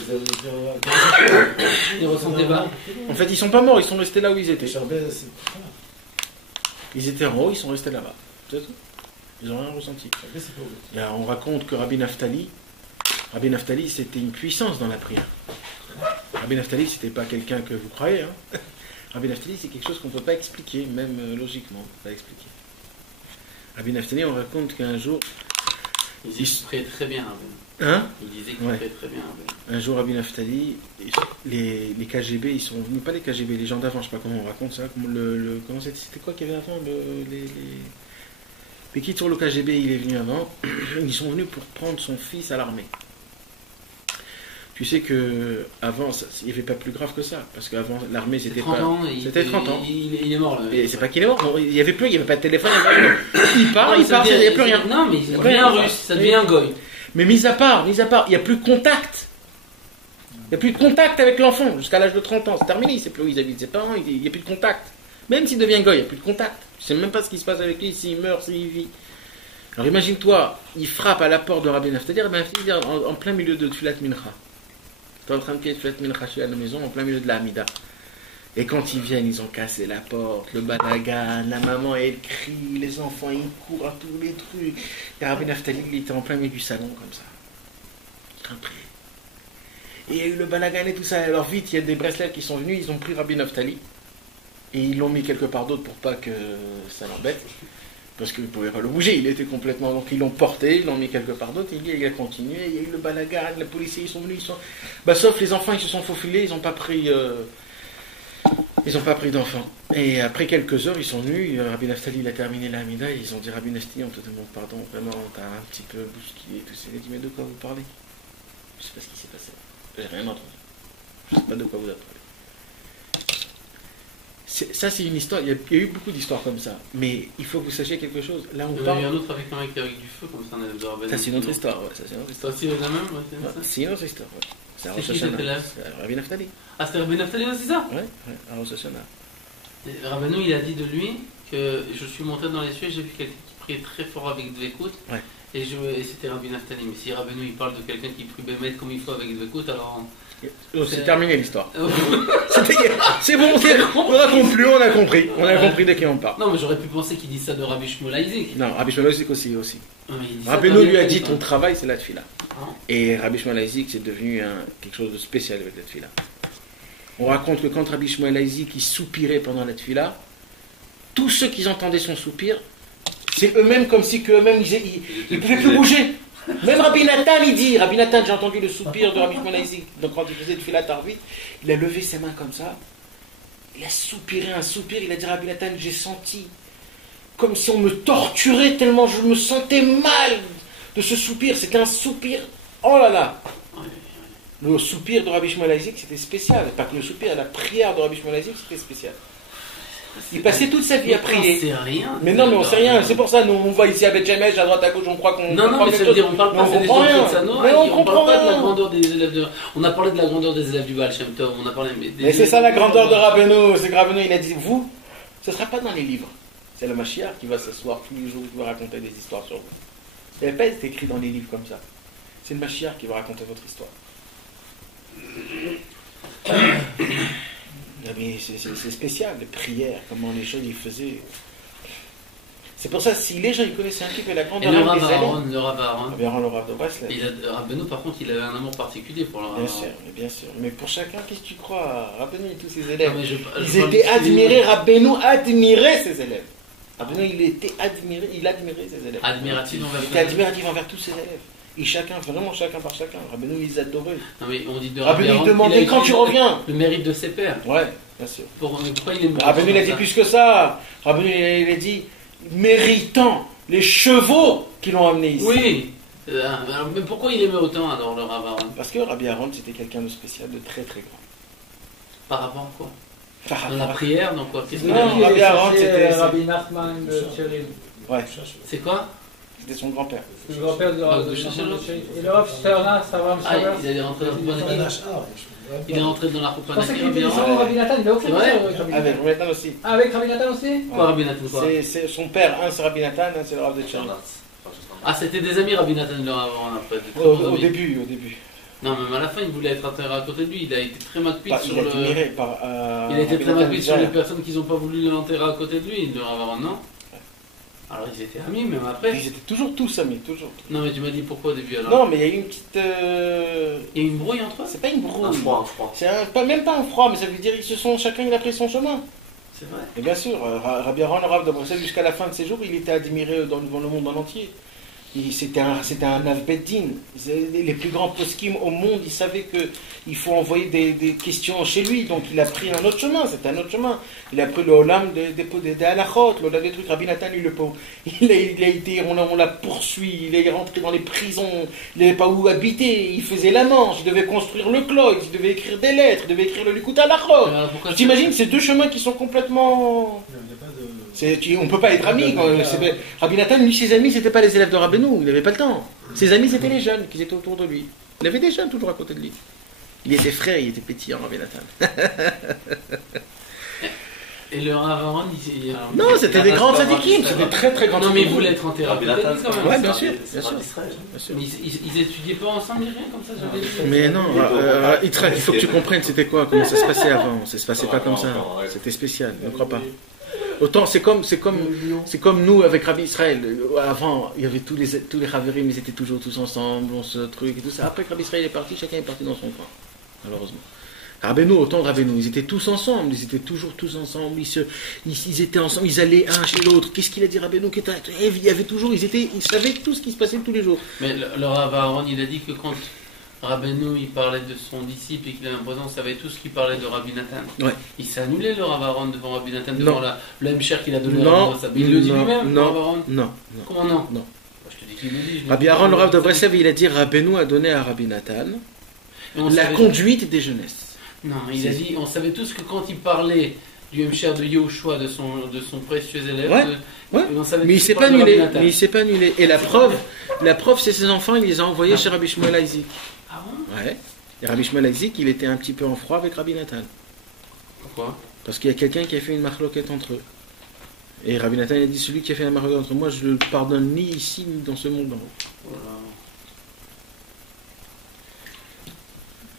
il ressentait pas. En fait, ils sont pas morts, ils sont restés là où ils étaient. Charbet, Ils étaient en haut, ils sont restés là-bas. C'est tout. Ils n'ont rien ressenti. Là, on raconte que Rabbi Naftali, c'était une puissance dans la prière. Rabbi Naftali, c'était pas quelqu'un que vous croyez. Hein. Rabbi Naftali, c'est quelque chose qu'on ne peut pas expliquer, même logiquement, pas expliquer. Rabbi Naftali, on raconte qu'un jour... Il disait qu'il très bien. Hein? Il disait qu'il Ouais. très bien. Un jour, Rabbi Naftali, les KGB, ils sont venus, pas les KGB, les gens d'avant, je sais pas comment on raconte ça, comment c'était quoi qu'il y avait avant, mais qui sur le KGB, il est venu avant, ils sont venus pour prendre son fils à l'armée. Tu sais que avant, il n'y avait pas plus grave que ça, parce qu'avant l'armée c'était 30 pas, ans, c'était 30 ans. Il est mort là. Et c'est pas qu'il est mort, il y avait pas de téléphone, il part, il n'y avait plus rien. Non, mais il devient un russe, ça devient un goy. Mais mis à part, il n'y a plus de contact. Il n'y a plus de contact avec l'enfant jusqu'à l'âge de 30 ans. C'est terminé, il ne sait plus où ils habitent ses parents, il n'y a plus de contact. Même s'il devient goy, il n'y a plus de contact. Tu ne sais même pas ce qui se passe avec lui, s'il meurt, s'il vit. Alors imagine-toi, il frappe à la porte de Rabbi Naftali, en plein milieu de Tfilat Mincha. Tu es en train de prier Tfilat Mincha chez à la maison, en plein milieu de la Hamida. Et quand ils viennent, ils ont cassé la porte, le balagan, la maman elle crie, les enfants ils courent à tous les trucs. Et Rabbi Naftali il était en plein milieu du salon comme ça. En train de prier. Et il y a eu le balagan et tout ça. Alors vite, il y a des bracelets qui sont venus, ils ont pris Rabbi Naftali. Et ils l'ont mis quelque part d'autre pour pas que ça l'embête. Parce qu'ils ne pouvaient pas le bouger, il était complètement... Donc ils l'ont porté, ils l'ont mis quelque part d'autre, il a continué, il y a eu le balagan, les policiers ils sont venus, sauf les enfants ils se sont faufilés, ils n'ont pas pris... Ils n'ont pas pris d'enfants. Et après quelques heures, ils sont venus. Rabbi Naftali, il a terminé la Hamida. Ils ont dit, Rabbi Naftali, on te demande pardon. Vraiment, on t'a un petit peu bousculé et tout ça. Il a dit, mais de quoi vous parlez? Je ne sais pas ce qui s'est passé. J'ai rien entendu. Je ne sais pas de quoi vous parlez. Ça, c'est une histoire. Il y a eu beaucoup d'histoires comme ça. Mais il faut que vous sachiez quelque chose. Là, on Il y parle. a eu un autre avec un mec avec du feu, comme ça, on avait de Rabbeinu. Ça, c'est une autre histoire. Ouais, ça, c'est une autre C'est histoire. aussi la même, ouais, c'est Ouais, ça. c'est une autre histoire. Ouais. C'est à C'est Rosh qui Hashanah. c'était là? C'est Rabbi Naftali. Ah, c'était Rabbeinu Naftali aussi, ça? Ouais, à Rosh Hashanah. Et Rabbeinu, il a dit de lui que je suis monté dans les cieux et j'ai vu quelqu'un qui priait très fort avec Dvekut. Ouais. Et c'était Rabbi Naftali. Mais si Rabbeinu il parle de quelqu'un qui prie Bémet comme il faut avec Dvekut, alors. Oh, c'est terminé l'histoire. C'est bon, on raconte plus, on a compris. On a compris de qui on parle. Non, mais j'aurais pu penser qu'il dit ça de Rabbi Shmuel Isaac. Non, Rabbi Shmuel Isaac aussi. Non, mais il dit ça Rabbeinu de lui a Rabbi dit Naftali. ton travail c'est la tefila. Ah. Et Rabbi Shmuel Isaac c'est devenu quelque chose de spécial avec la tefila. On raconte que quand Rabbi Shmuel Isaac il soupirait pendant la tefila, tous ceux qui entendaient son soupir, c'est eux-mêmes comme si qu'eux-mêmes ils ne pouvaient plus bouger. Même Rabbi Nathan il dit, Rabbi Nathan j'ai entendu le soupir de Rabbi Shmuel Isaac. Donc quand il faisait tefila tarvit, il a levé ses mains comme ça, il a soupiré un soupir, il a dit Rabbi Nathan j'ai senti comme si on me torturait tellement je me sentais mal de ce soupir. C'était un soupir. Oh là là. Le soupir de Rabbi Shmuel Isaac, c'était spécial. Pas que le soupir, la prière de Rabbi Shmuel Isaac, c'était spécial. Il passait toute sa vie à prier. On sait rien. Mais non, mais on sait rien. C'est pour ça, nous, on voit ici à Beth Shemesh, à droite, à gauche, on croit qu'on. Non, non, mais ça veut dire, on parle pas des comprend rien. de Sanoa, Mais on on comprend parle pas de la rien. grandeur des élèves de. On a parlé de la grandeur des élèves du Baal Shem Tov, on a parlé. Mais c'est ça la grandeur de Rabbeinu. C'est que Rabbeinu, il a dit, vous, ce ne sera pas dans les livres. C'est le Mashiach qui va s'asseoir tous les jours, qui va raconter des histoires sur vous. Ça n'a pas été écrit dans les livres comme ça. C'est le Mashiach qui va raconter votre histoire. Mais c'est spécial, les prières, comment les choses ils faisaient. C'est pour ça, si les gens ils connaissaient un petit peu la Et grandeur le des Rav élèves, Aaron, le Rav Aaron. bien le Rav de Breslev. Rabbeinu, par contre, il avait un amour particulier pour le Rav Bien Aaron. sûr, mais bien sûr. Mais pour chacun, qu'est-ce que tu crois? Rabbeinu et tous ses Non, élèves. mais je Ils parle étaient du- admirés, Rabbeinu admirait ses élèves. Rabbeinu, il était admiré, il admirait ses élèves. Admiratif envers Il était admiratif envers tous ses élèves. Et chacun, vraiment chacun par chacun. Rabbeinu, il les adorait. Non, mais on dit de Rav Rabbeinu, il Aaron demandait qu'il a quand tu écrit reviens. Le mérite de ses pères. Ouais, bien sûr. Pourquoi il est Rabbeinu, il a dit plus que ça. Rabbeinu, il a dit méritant les chevaux qui l'ont amené ici. Oui. Mais pourquoi il aimait autant alors le Rav Aaron? Parce que Rabbi Aaron, c'était quelqu'un de spécial, de très très grand. Par rapport à quoi? Par Dans la rapport à- prière, dans quoi? Qu'est-ce qu'il Non, a dit? Rabbi Aaron, c'était Rabbi Nachman de Tcherim. ouais, C'est quoi? c'était son grand-père. Le grand-père de Bah, de Rabbi Shachelot. Nachman de Tcherim. Et le Rav Shterna, ça va, Ah, Mshaver. il est rentré dans le Rabbi Il est rentré dans la Je Roupa pensais qu'il Nakir, était bien. descendu Rabbi Nathan, il a aucun C'est vrai avec Rabbi Avec Nathan. Rabbi Nathan aussi. Ah, avec Rabbi Nathan aussi Quoi, Rabbi Nathan, quoi? C'est son père, un c'est Rabbi Nathan, un c'est le Rav de Tcherny. Ah, c'était des amis Rabbi Nathan le Rav Aaron après. de très bons Au amis. début. Non, même à la fin, il voulait être enterré à côté de lui. Il a été très macpite Il sur a le. admiré par. Il a été Rabbi très Nathan macpite sur les Mizrahi. personnes qui n'ont pas voulu l'enterrer à côté de lui, le Rav Aaron, non? Alors ils étaient amis, même après. Ils étaient toujours tous amis, toujours. Non, mais tu m'as dit pourquoi au début alors? Non, mais il y a eu une petite. Il y a eu une brouille entre eux? C'est pas une brouille. Un froid. C'est même pas un froid, mais ça veut dire ils se sont chacun il a pris son chemin. C'est vrai. Et bien sûr, Rabbi Aaron, le Rav de Bruxelles, jusqu'à la fin de ses jours, il était admiré devant le monde en entier. C'était un Avbeddin. Les plus grands poskim au monde, ils savaient qu'il faut envoyer des questions chez lui. Donc il a pris un autre chemin, c'était un autre chemin. Il a pris le Olam des halachot, le Olam des trucs. Rabbi Nathan, lui, le pauvre, il a été, on l'a poursuivi, il est rentré dans les prisons, il n'avait pas où habiter, il faisait la manche, il devait construire le cloïs, il devait écrire des lettres, il devait écrire le Likut halachot. Alors, pourquoi T'imagines, ces deux chemins qui sont complètement... On peut pas être amis. Rabbi Nathan, lui, ses amis, c'était pas les élèves de Rabbeinu, il n'avait pas le temps. Ses amis, c'était les jeunes qui étaient autour de lui. Il avait des jeunes toujours à côté de lui. Il était frère, il était pétillant, Rabbi Nathan. Et le Rav Aaron, il. Non, c'était des grands tzadikim, c'était très très grands Non, mais il tzadikim. voulait être enterré à Rabbi côté de Nathan, lui quand même. Ouais, bien sûr, bien sûr. Mais ils étudiaient pas ensemble, ni rien comme ça, j'avais vu. Mais non, Yitzhak, il faut que tu comprennes c'était quoi, comment ça se passait avant. Ça se passait pas comme ça. C'était spécial, ne crois pas. Autant c'est comme nous avec Rabbi Israël. Avant, il y avait tous les Raverim, ils étaient toujours tous ensemble, on se truc et tout ça. Après que Rabbi Israël est parti, chacun est parti dans son coin, malheureusement. Rabbeinu, autant de Rabbeinu, ils étaient tous ensemble, ils étaient toujours tous ensemble, ils étaient ensemble, ils allaient un chez l'autre. Qu'est-ce qu'il a dit Rabbeinu? Il y avait toujours, ils savaient tout ce qui se passait tous les jours. Mais le Rav Aaron, il a dit que quand Rabbeinu, il parlait de son disciple et qu'il a l'impression qu'il savait tout ce qu'il parlait de Rabbi Nathan. Ouais. Il s'est annulé le Rav Aaron devant Rabbi Nathan, Non. devant le M-Cher qu'il a donné Non. à Rabbi Il le dit Non. lui-même, Non. le Rav Aaron. Non. Comment non? Non. Je te dis qu'il le dit. je l'ai Rabbi dit. Aaron, le Rav de Breslev, il a dit Rabbeinu a donné à Rabbi Nathan Et on la savait- conduite des jeunesses. Non, il a dit, on savait tous que quand il parlait du M-Cher de Yehoshua, de son précieux élève, Ouais, ouais. on savait Mais il tous s'est qu'il pas parlait de annulé. Rabbi Nathan. Mais il s'est pas annulé. Et la preuve, c'est ses enfants, il les a envoyés chez Rabbi Shmuel Isaac. Ah bon? Ouais. Et Rabbi Shmuel Isaac, il était un petit peu en froid avec Rabbi Nathan. Pourquoi? Parce qu'il y a quelqu'un qui a fait une marloquette entre eux. Et Rabbi Nathan il a dit celui qui a fait la marloquette entre moi, je ne le pardonne ni ici ni dans ce monde en haut. Voilà.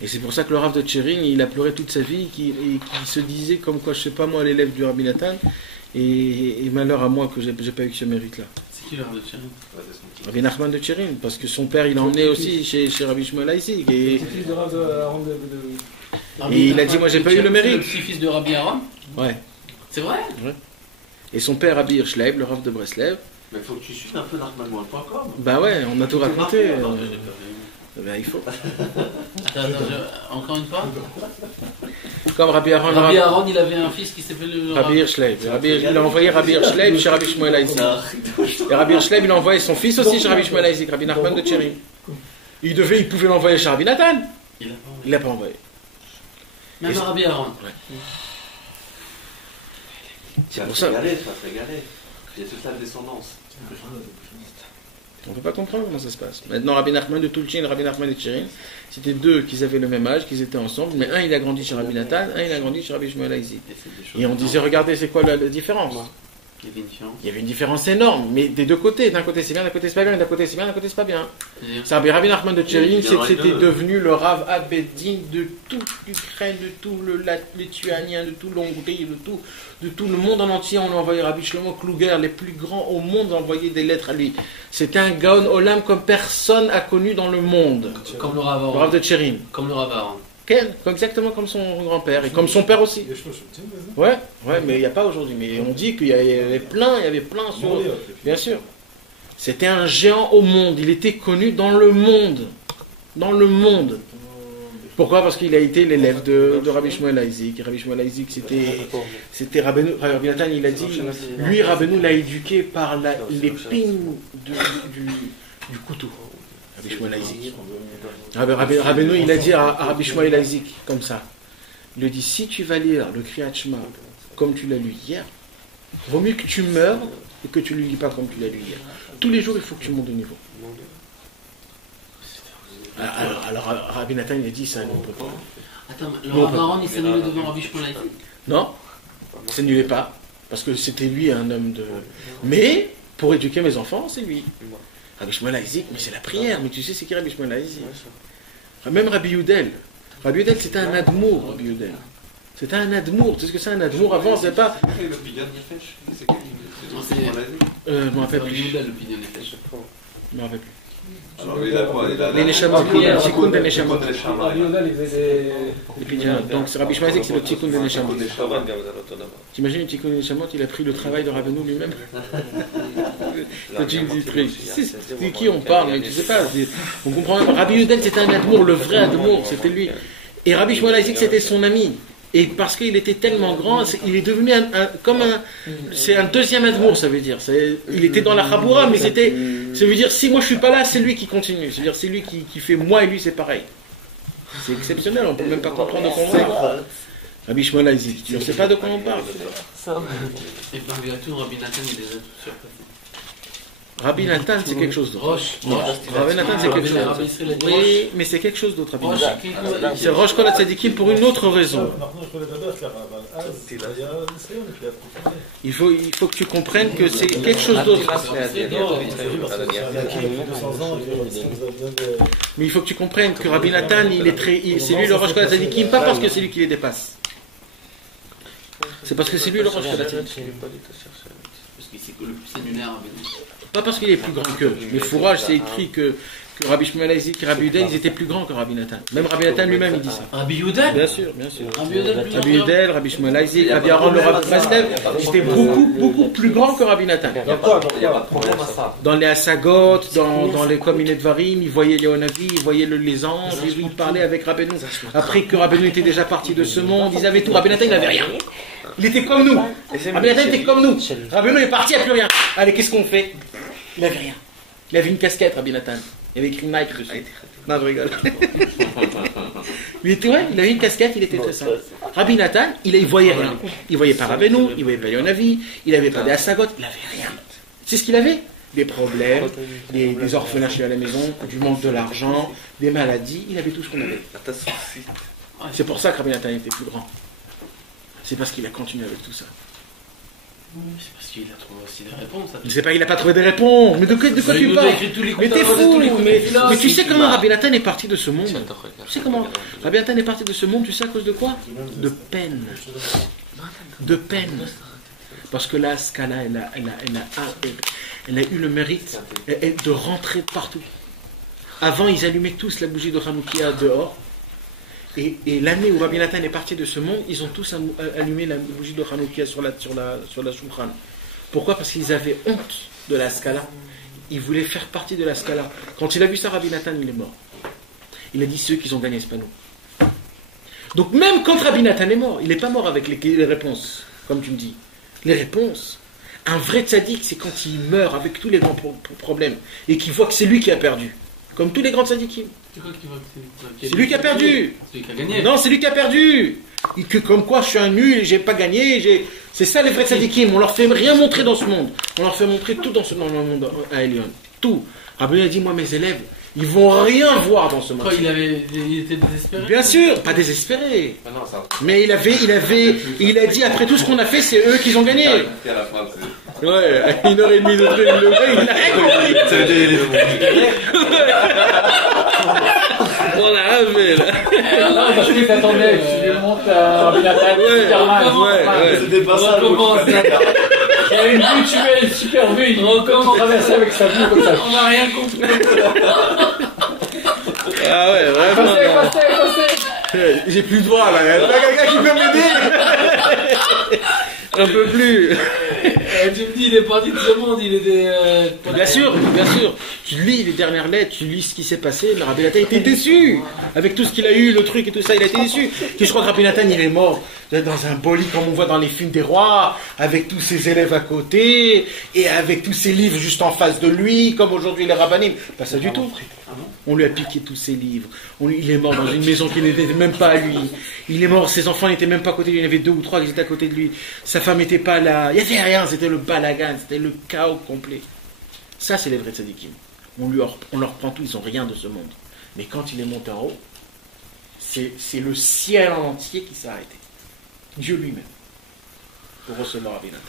Et c'est pour ça que le Rav de Tchérin, il a pleuré toute sa vie, qui se disait comme quoi, je sais pas moi, l'élève du Rabbi Nathan, et malheur à moi que j'ai pas eu ce mérite-là. C'est qui le Rav de Tchérin? Rabbi Nachman de Tchérin, parce que son père, il l'a emmené aussi chez Rabbi Shmuel Isaac. Et fils de Rav Aaron Et il a dit, moi, j'ai pas eu le mérite. C'est le petit-fils de Rabbi Aaron? ouais. C'est vrai? Et son père, Rabbi Hirschleib, le Rav de Breslev, Mais il faut que tu suives un peu narmanmoine.com. bah ouais, on a tout raconté. Non, Ben, il faut. Attends, encore une fois. Comme Rabbi Aaron, Rabbi Aaron, il avait un fils qui s'appelait le Rabbi Hirschleib. Il a envoyé Rabbi Hirschleib chez Rabbi Shmuel Isaac. Et Rabbi Hirschleib, il a envoyé son fils aussi chez Rabbi Shmuel Isaac, Rabbi Nachman de Tchérin. Il pouvait l'envoyer chez Rabbi Nathan. Il a pas envoyé. Il l'a pas envoyé. Même Rabbi Aaron. Tu vas pour te ça. régaler, tu vas te régaler. Il y a toute la descendance. On ne peut pas comprendre comment ça se passe. Maintenant, Rabbi Nachman de Tulchin et Rabbi Nachman de Tchérin, c'était deux qui avaient le même âge, qui étaient ensemble, mais un il a grandi chez Rabbi Nathan, un il a grandi chez Rabbi Shmuel Isaac. Et on disait, regardez, c'est quoi la différence? Il y avait une différence. Il y avait une différence énorme, mais des deux côtés. D'un côté c'est bien, d'un côté c'est pas bien, d'un côté c'est bien, d'un côté c'est pas bien. Ça, Rabbi Nachman de Tchérin, c'était devenu le Rav Abedin de toute l'Ukraine, de tout le Lituanien, de tout l'Hongrie, de tout le monde en entier. On a envoyé Rabbi Shlomo Kluger, les plus grands au monde, envoyé des lettres à lui. C'était un Gaon Olam comme personne a connu dans le monde. Comme le Rav Le Aaron. Rav de Tchérin. Comme le Rav Aaron. Exactement comme son grand-père et comme son père aussi. Ouais, mais il n'y a pas aujourd'hui. Mais on dit qu'il y avait plein sur. Bien sûr. C'était un géant au monde. Il était connu dans le monde. Dans le monde. Pourquoi? Parce qu'il a été l'élève de Rabbi Shmuel Isaac. Et Rabbi Shmuel Isaac, c'était Rabbeinu. Rabbi Nathan, il a dit, lui, Rabbeinu l'a éduqué par l'épine du couteau. Rabbi Shmuel Isaac. Rabbeinu, il a dit à Rabbi Shmuel Isaac, comme ça. Il lui dit, si tu vas lire le Kriyat Shema comme tu l'as lu hier, vaut mieux que tu meurs et que tu ne le lis pas comme tu l'as lu hier. Tous les jours, il faut que tu montes de niveau. Alors Rabbi Nathan, il a dit, ça, on ne peut pas. Attends, le Rav Aaron, il s'est annulé devant Rabbi Shmuel Isaac? Non, il ne s'annulait pas, parce que c'était lui un homme de... Mais, pour éduquer mes enfants, c'est lui. Rabbi Shmuel Isaac, mais c'est la prière, mais tu sais c'est qui Rabbi Shmuel Isaac? Même Rabbi Yudel. Rabbi Yudel, c'était un admour, Rabbi Yudel. C'était un admour. Tu sais ce que c'est un admour? Avant, c'est pas... Le Pidyon Nefesh, c'est quel? Non, c'est- Je me rappelle Rabbi plus. Yehuda, l'opinion des fêches. Je me rappelle plus. Alors, il a quoi? Il a Les Neshamot, le Tikkun des Neshamot. Rabbi Yehuda, il faisait Et puis, donc c'est Rabbi Shmuel Isaac, c'est le Tikkun des Neshamot. des... T'imagines le Tikkun des Neshamot, il a pris le travail de Rabbeinu lui-même. C'est qui on parle, mais tu sais pas. On comprend. Rabbi Yudel, c'était un admour, le vrai admour, c'était lui. Et Rabbi Shmuel Isaac, c'était son ami. Et parce qu'il était tellement grand, il est devenu c'est un deuxième admour, ça veut dire. Il était dans la Chaboura, mais ça veut dire, si moi je suis pas là, c'est lui qui continue. C'est-à-dire, c'est lui qui fait moi et lui, c'est pareil. C'est exceptionnel, on peut même pas comprendre de quoi on parle. Rabbi Shmuel Isaac, on ne sait pas de quoi on parle. Et malgré tout, Rabbi Nathan, il les a tous surpassés. Rabbi Nathan, c'est quelque chose d'autre. Roche. Rabbi Nathan, c'est quelque chose Rabbi d'autre. Israël a dit Oui, mais c'est quelque chose d'autre, Rabbi Roche. Nathan. C'est Rosh Kol HaTzadikim pour une autre raison. Il faut que tu comprennes que c'est quelque chose d'autre. Mais il faut que tu comprennes que Rabbi Nathan, c'est lui le Rosh Kol HaTzadikim, pas parce que c'est lui qui les dépasse. C'est parce que c'est lui le Rosh Kol HaTzadikim. Parce qu'il c'est le plus séminaire. Pas parce qu'il est plus grand qu'eux. Mais Fourage, c'est écrit que que Rabbi Shmuel Isaac et Rabbi Yudel, ils étaient plus grands que Rabbi Nathan. Même Rabbi Nathan lui-même, il dit ça. Rabbi Yudel? Bien sûr, bien sûr. Rabbi Yudel, plus Rabbi grand. Yudel, Rabbi Shmuel Isaac, Rabbi Aaron, le Rabbi Breslev, ils étaient beaucoup plus grands que Rabbi Nathan. Il n'y a pas de problème à ça. Dans les Assagot, dans les Kominet Dvarim, ils voyaient les Onavi, ils voyaient les anges, ils parlaient avec Rabbeinu. Après que Rabbeinu était déjà parti de ce monde, ils avaient tout. Rabbi Nathan, il n'avait rien. Il était comme nous. Rabbi Nathan était comme nous. Rabbeinu est parti, il n'y a plus rien. Allez, qu'est-ce qu'on fait? Il n'avait rien. Il avait une casquette, Rabbi Nathan. Il avait écrit Nike dessus. Non, je rigole. Il avait une casquette, il était très simple. Rabbi Nathan, il voyait rien. Il voyait pas Rabbeinu, il voyait pas Yonavi, il n'avait pas des Assagot, il n'avait rien. C'est ce qu'il avait. Des problèmes, des orphelins chez à la maison, du manque de l'argent, des maladies, il avait tout ce qu'on avait. C'est pour ça que Rabbi Nathan était plus grand. C'est parce qu'il a continué avec tout ça. C'est parce qu'il a trouvé aussi des réponses. Je sais pas, il n'a pas trouvé des réponses. Mais de quoi tu parles? Mais t'es fou. Mais tu sais comment Rabbi Nathan est parti de ce monde? Tu sais comment Rabbi Nathan est parti de ce monde? Tu sais à cause de quoi? De peine. De peine. Parce que la Scala, elle a eu le mérite de rentrer partout. Avant, ils allumaient tous la bougie de Hanoukia dehors. Et l'année où Rabbi Nathan est parti de ce monde, ils ont tous allumé la bougie de Hanoukia sur la Shulchan. Pourquoi? Parce qu'ils avaient honte de la Scala. Ils voulaient faire partie de la Scala. Quand il a vu ça, Rabbi Nathan, il est mort. Il a dit ceux qui ont gagné, c'est pas nous. Donc même quand Rabbi Nathan est mort, il n'est pas mort avec les réponses, comme tu me dis. Les réponses. Un vrai tzaddik, c'est quand il meurt avec tous les grands problèmes et qu'il voit que c'est lui qui a perdu. Comme tous les grands tzaddikim. C'est lui qui a perdu. C'est lui qui a gagné. Non, c'est lui qui a perdu. Et que comme quoi je suis un nul et j'ai pas gagné. C'est ça les vrais tzaddikim. On leur fait rien montrer dans ce monde. On leur fait montrer tout dans le monde à Elion. Tout. Rabbi a dit, moi mes élèves, ils vont rien voir dans ce monde. Quoi, il était désespéré? Bien sûr, pas désespéré. Mais il a dit après tout ce qu'on a fait, c'est eux qui ont gagné. Ouais, 1h30 de truc, le gars, il a rien compris. On a rêvé là. Je lui t'attendais, tu lui montes à Rabbi Nathan, C'était pas ça. il y a une vue, une super vue, il recommence à traverser avec sa vue comme ça. On n'a rien compris. Ah ouais, vraiment. Passez. J'ai plus de voix là. Il y a quelqu'un qui peut m'aider. J'en peux plus. Tu me dis, il est parti de ce monde, il était. Bien sûr. Tu lis les dernières lettres, tu lis ce qui s'est passé. Le Rabbi Nathan était déçu. Avec tout ce qu'il a eu, le truc et tout ça, il a été déçu. Et je crois que Rabbi Nathan, il est mort dans un bolide comme on voit dans les films des rois, avec tous ses élèves à côté, et avec tous ses livres juste en face de lui, comme aujourd'hui les rabbanim. Pas ça du tout. On lui a piqué tous ses livres. Il est mort dans une maison qui n'était même pas à lui. Il est mort, ses enfants n'étaient même pas à côté de lui. Il y en avait 2 ou 3 qui étaient à côté de lui. Sa femme n'était pas là. Il n'y avait rien, c'était le balagan, c'était le chaos complet. Ça, c'est les vrais tzadikim. On leur prend tout, ils n'ont rien de ce monde. Mais quand il est monté en haut, c'est le ciel en entier qui s'est arrêté. Dieu lui-même. Pour recevoir Rabbi Nathan.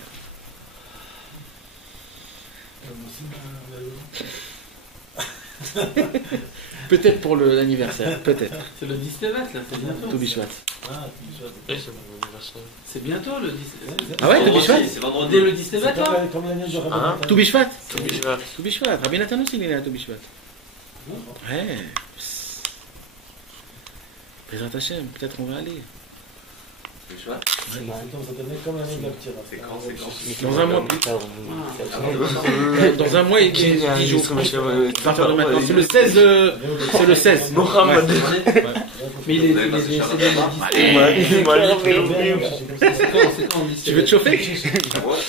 Peut-être pour l'anniversaire, peut-être. C'est le 10 Tevet, là, c'est bientôt. Tout Bishvat. C'est bientôt le 10 Ah ouais, Tout Bishvat. C'est vendredi. Dès le 10 Tevet, là. Combien d'années de Rabbi Nathan? Tout Bishvat. Tout Bishvat. Rabbi Nathan aussi, il est né à Tout Bishvat. Ouais. Présent Hachem, peut-être on va aller. C'est chouette. Comme l'année de la petite. C'est quand, c'est quand? Dans un mois. Dans un mois et 10 jours. À partir de maintenant. C'est le 16. C'est le 16. Mais il est décédé c'est quand Tu veux te chauffer?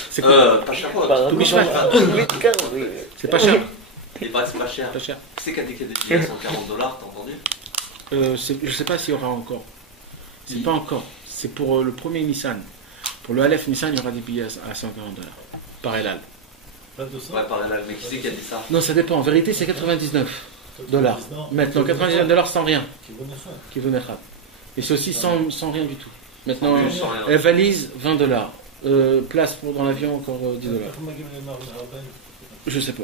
C'est quoi? Pas cher. Tout Bishvat. C'est pas cher. Il paraît que c'est pas cher. Pas cher. Tu sais qu'il y a des billets à $140, t'as entendu? Je sais pas s'il y aura encore. C'est pas encore. C'est pour le premier Nissan. Pour le Aleph Nissan, il y aura des billets à $140 par Elal. Ouais, par là, mais qui c'est qui a dit ça? Non, ça dépend. En vérité, c'est $99. Maintenant, $99 sans rien. Qui vous mettra. Et c'est aussi sans rien du tout. Maintenant, valise $20. Place dans l'avion encore $10. Je sais pas.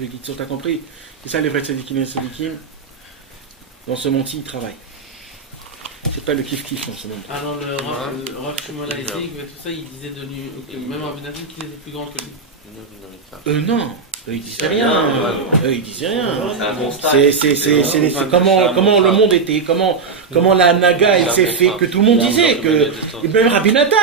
Les guides t'as compris? C'est ça les vrais tzadikim et les tzadikim. Dans ce monde-ci, ils travaillent. C'est pas le kiff-kiff dans ce monde. Alors le Rav Shmuel Isaac, tout ça, il disait de lui, même Rabbi Nathan qu'il était plus grand que lui. Non, Eux, ils disaient rien. Eux, ils disaient rien. C'est un constat. C'est comment le monde était, comment la Naga elle s'est fait, que tout le monde disait, que même Rabbi Nathan,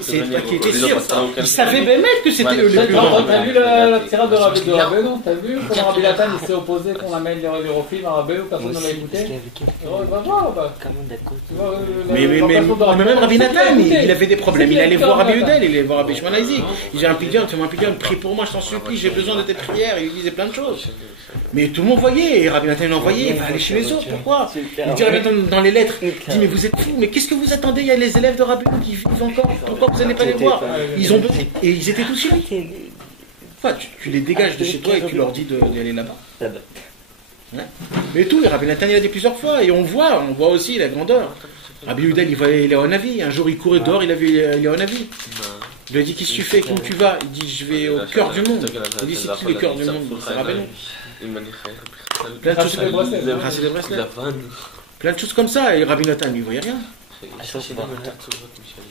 c'est pas qu'il était sûr, il savait même que c'était eux les plus grands. T'as vu la tirade de Rabbeinu? T'as vu comment Rabbi Nathan il s'est opposé qu'on amène les Eurofilms à Rabbeinu, personne ne l'a écouté? Va voir, bah. Mais même Rabbi Nathan, il avait des problèmes. Il allait voir Rabbi Udel, il allait voir Rabbi Shimon Isaac. Il disait un pidyon, prie pour moi, je t'en supplie, j'ai besoin de tes prières. Il disait plein de choses. Mais tout le monde voyait, et Rabbi Nathan il envoyait, il va aller chez les autres, pourquoi? Il dit Rabbi Nathan dans les lettres, il dit mais vous êtes fous, mais qu'est-ce que vous attendez? Il y a les élèves de Rabbi qui vivent encore, pourquoi vous n'allez pas les voir? Ils ont besoin, et ils étaient tous chez lui. Enfin, tu les dégages de chez toi et tu leur dis d'aller là-bas. Ouais. Mais tout, et Rabbi Nathan il a dit plusieurs fois, et on voit aussi la grandeur. Rabbi Udel il voyait Léonavi, un jour il courait dehors, il a vu Léonavi. Il lui a dit qu'est-ce que tu fais, où tu vas? Il dit je vais au cœur du monde. Il dit c'est qui le cœur du monde? C'est Rabbeinu. Plein de choses plein de choses comme ça, et Rabbi Nathan il ne voyait rien.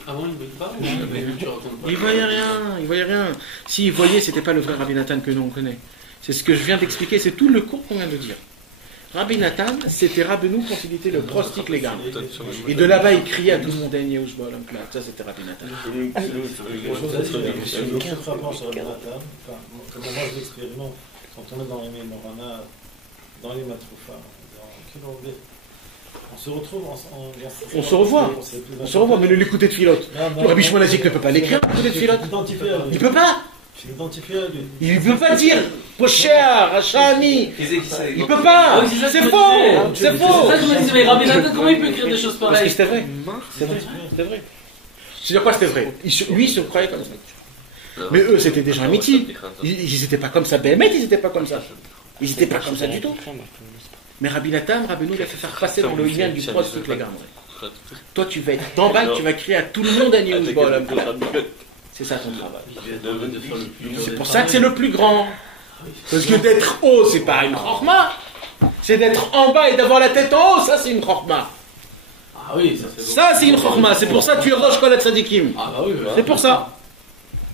Avant, il ne voyait pas. Il voyait rien. S'il voyait, c'était pas le vrai Rabbi Nathan que nous on connaît. C'est ce que je viens d'expliquer, c'est tout le cours qu'on vient de dire. Rabbi Nathan, c'était Rabbeinu quand il était le prostique légal. Et de là-bas, il criait à tout le monde, ça c'était Rabbi Nathan. Aucun frappant sur Rabbi Nathan. Enfin, moi je l'expérimente quand on est dans les Mémorana, dans les Matroufa, dans Kilombe. On se retrouve on se revoit, mais l'écouter de Philote. Rabbi Shimon Isaac ne peut pas l'écrire, l'écouter de Philote. Il peut pas. Il ne peut pas dire Pocher, Rachani. Il peut pas. C'est faux. C'est ça que je me disais, mais Rabbi Nathan, comment il peut écrire des choses pareilles? Parce que c'était vrai. C'était vrai. C'est-à-dire quoi, c'était vrai? Lui, il se croyait comme ça. Mais eux, c'était des gens amitiés. Ils n'étaient pas comme ça. Béhémet, ils n'étaient pas comme ça. Ils n'étaient pas comme ça du tout. Mais Rabbi Nathan, Rabbeinu, il a fait faire passer dans le lien du proche toutes les gammes. Toi, tu vas être d'en bas, tu vas crier à tout le monde à News. C'est ça ton travail. C'est pour ça que c'est le plus grand. Parce que d'être haut, c'est pas une chorma. C'est d'être en bas et d'avoir la tête en haut, ça c'est une chorma. Ah oui, ça c'est une chorma. C'est pour ça que tu es Rosh Kol HaTzadikim. Ah bah oui, c'est pour ça.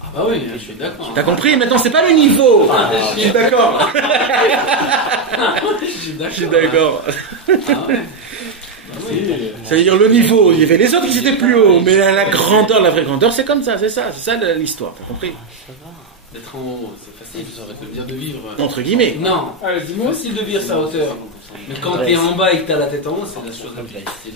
Ah bah oui, je suis d'accord. T'as compris? Maintenant c'est pas le niveau. Je suis d'accord. Je suis d'accord. Ah ouais. C'est-à-dire le niveau, il y avait les autres qui étaient plus hauts, mais la grandeur, la vraie grandeur, c'est comme ça, c'est ça l'histoire, t'as compris? D'être en haut, c'est facile, ça veut dire de vivre. Entre guillemets. Non, dis-moi aussi de vivre sa hauteur. Mais quand t'es en bas et que t'as la tête en haut, c'est la chose la plus difficile.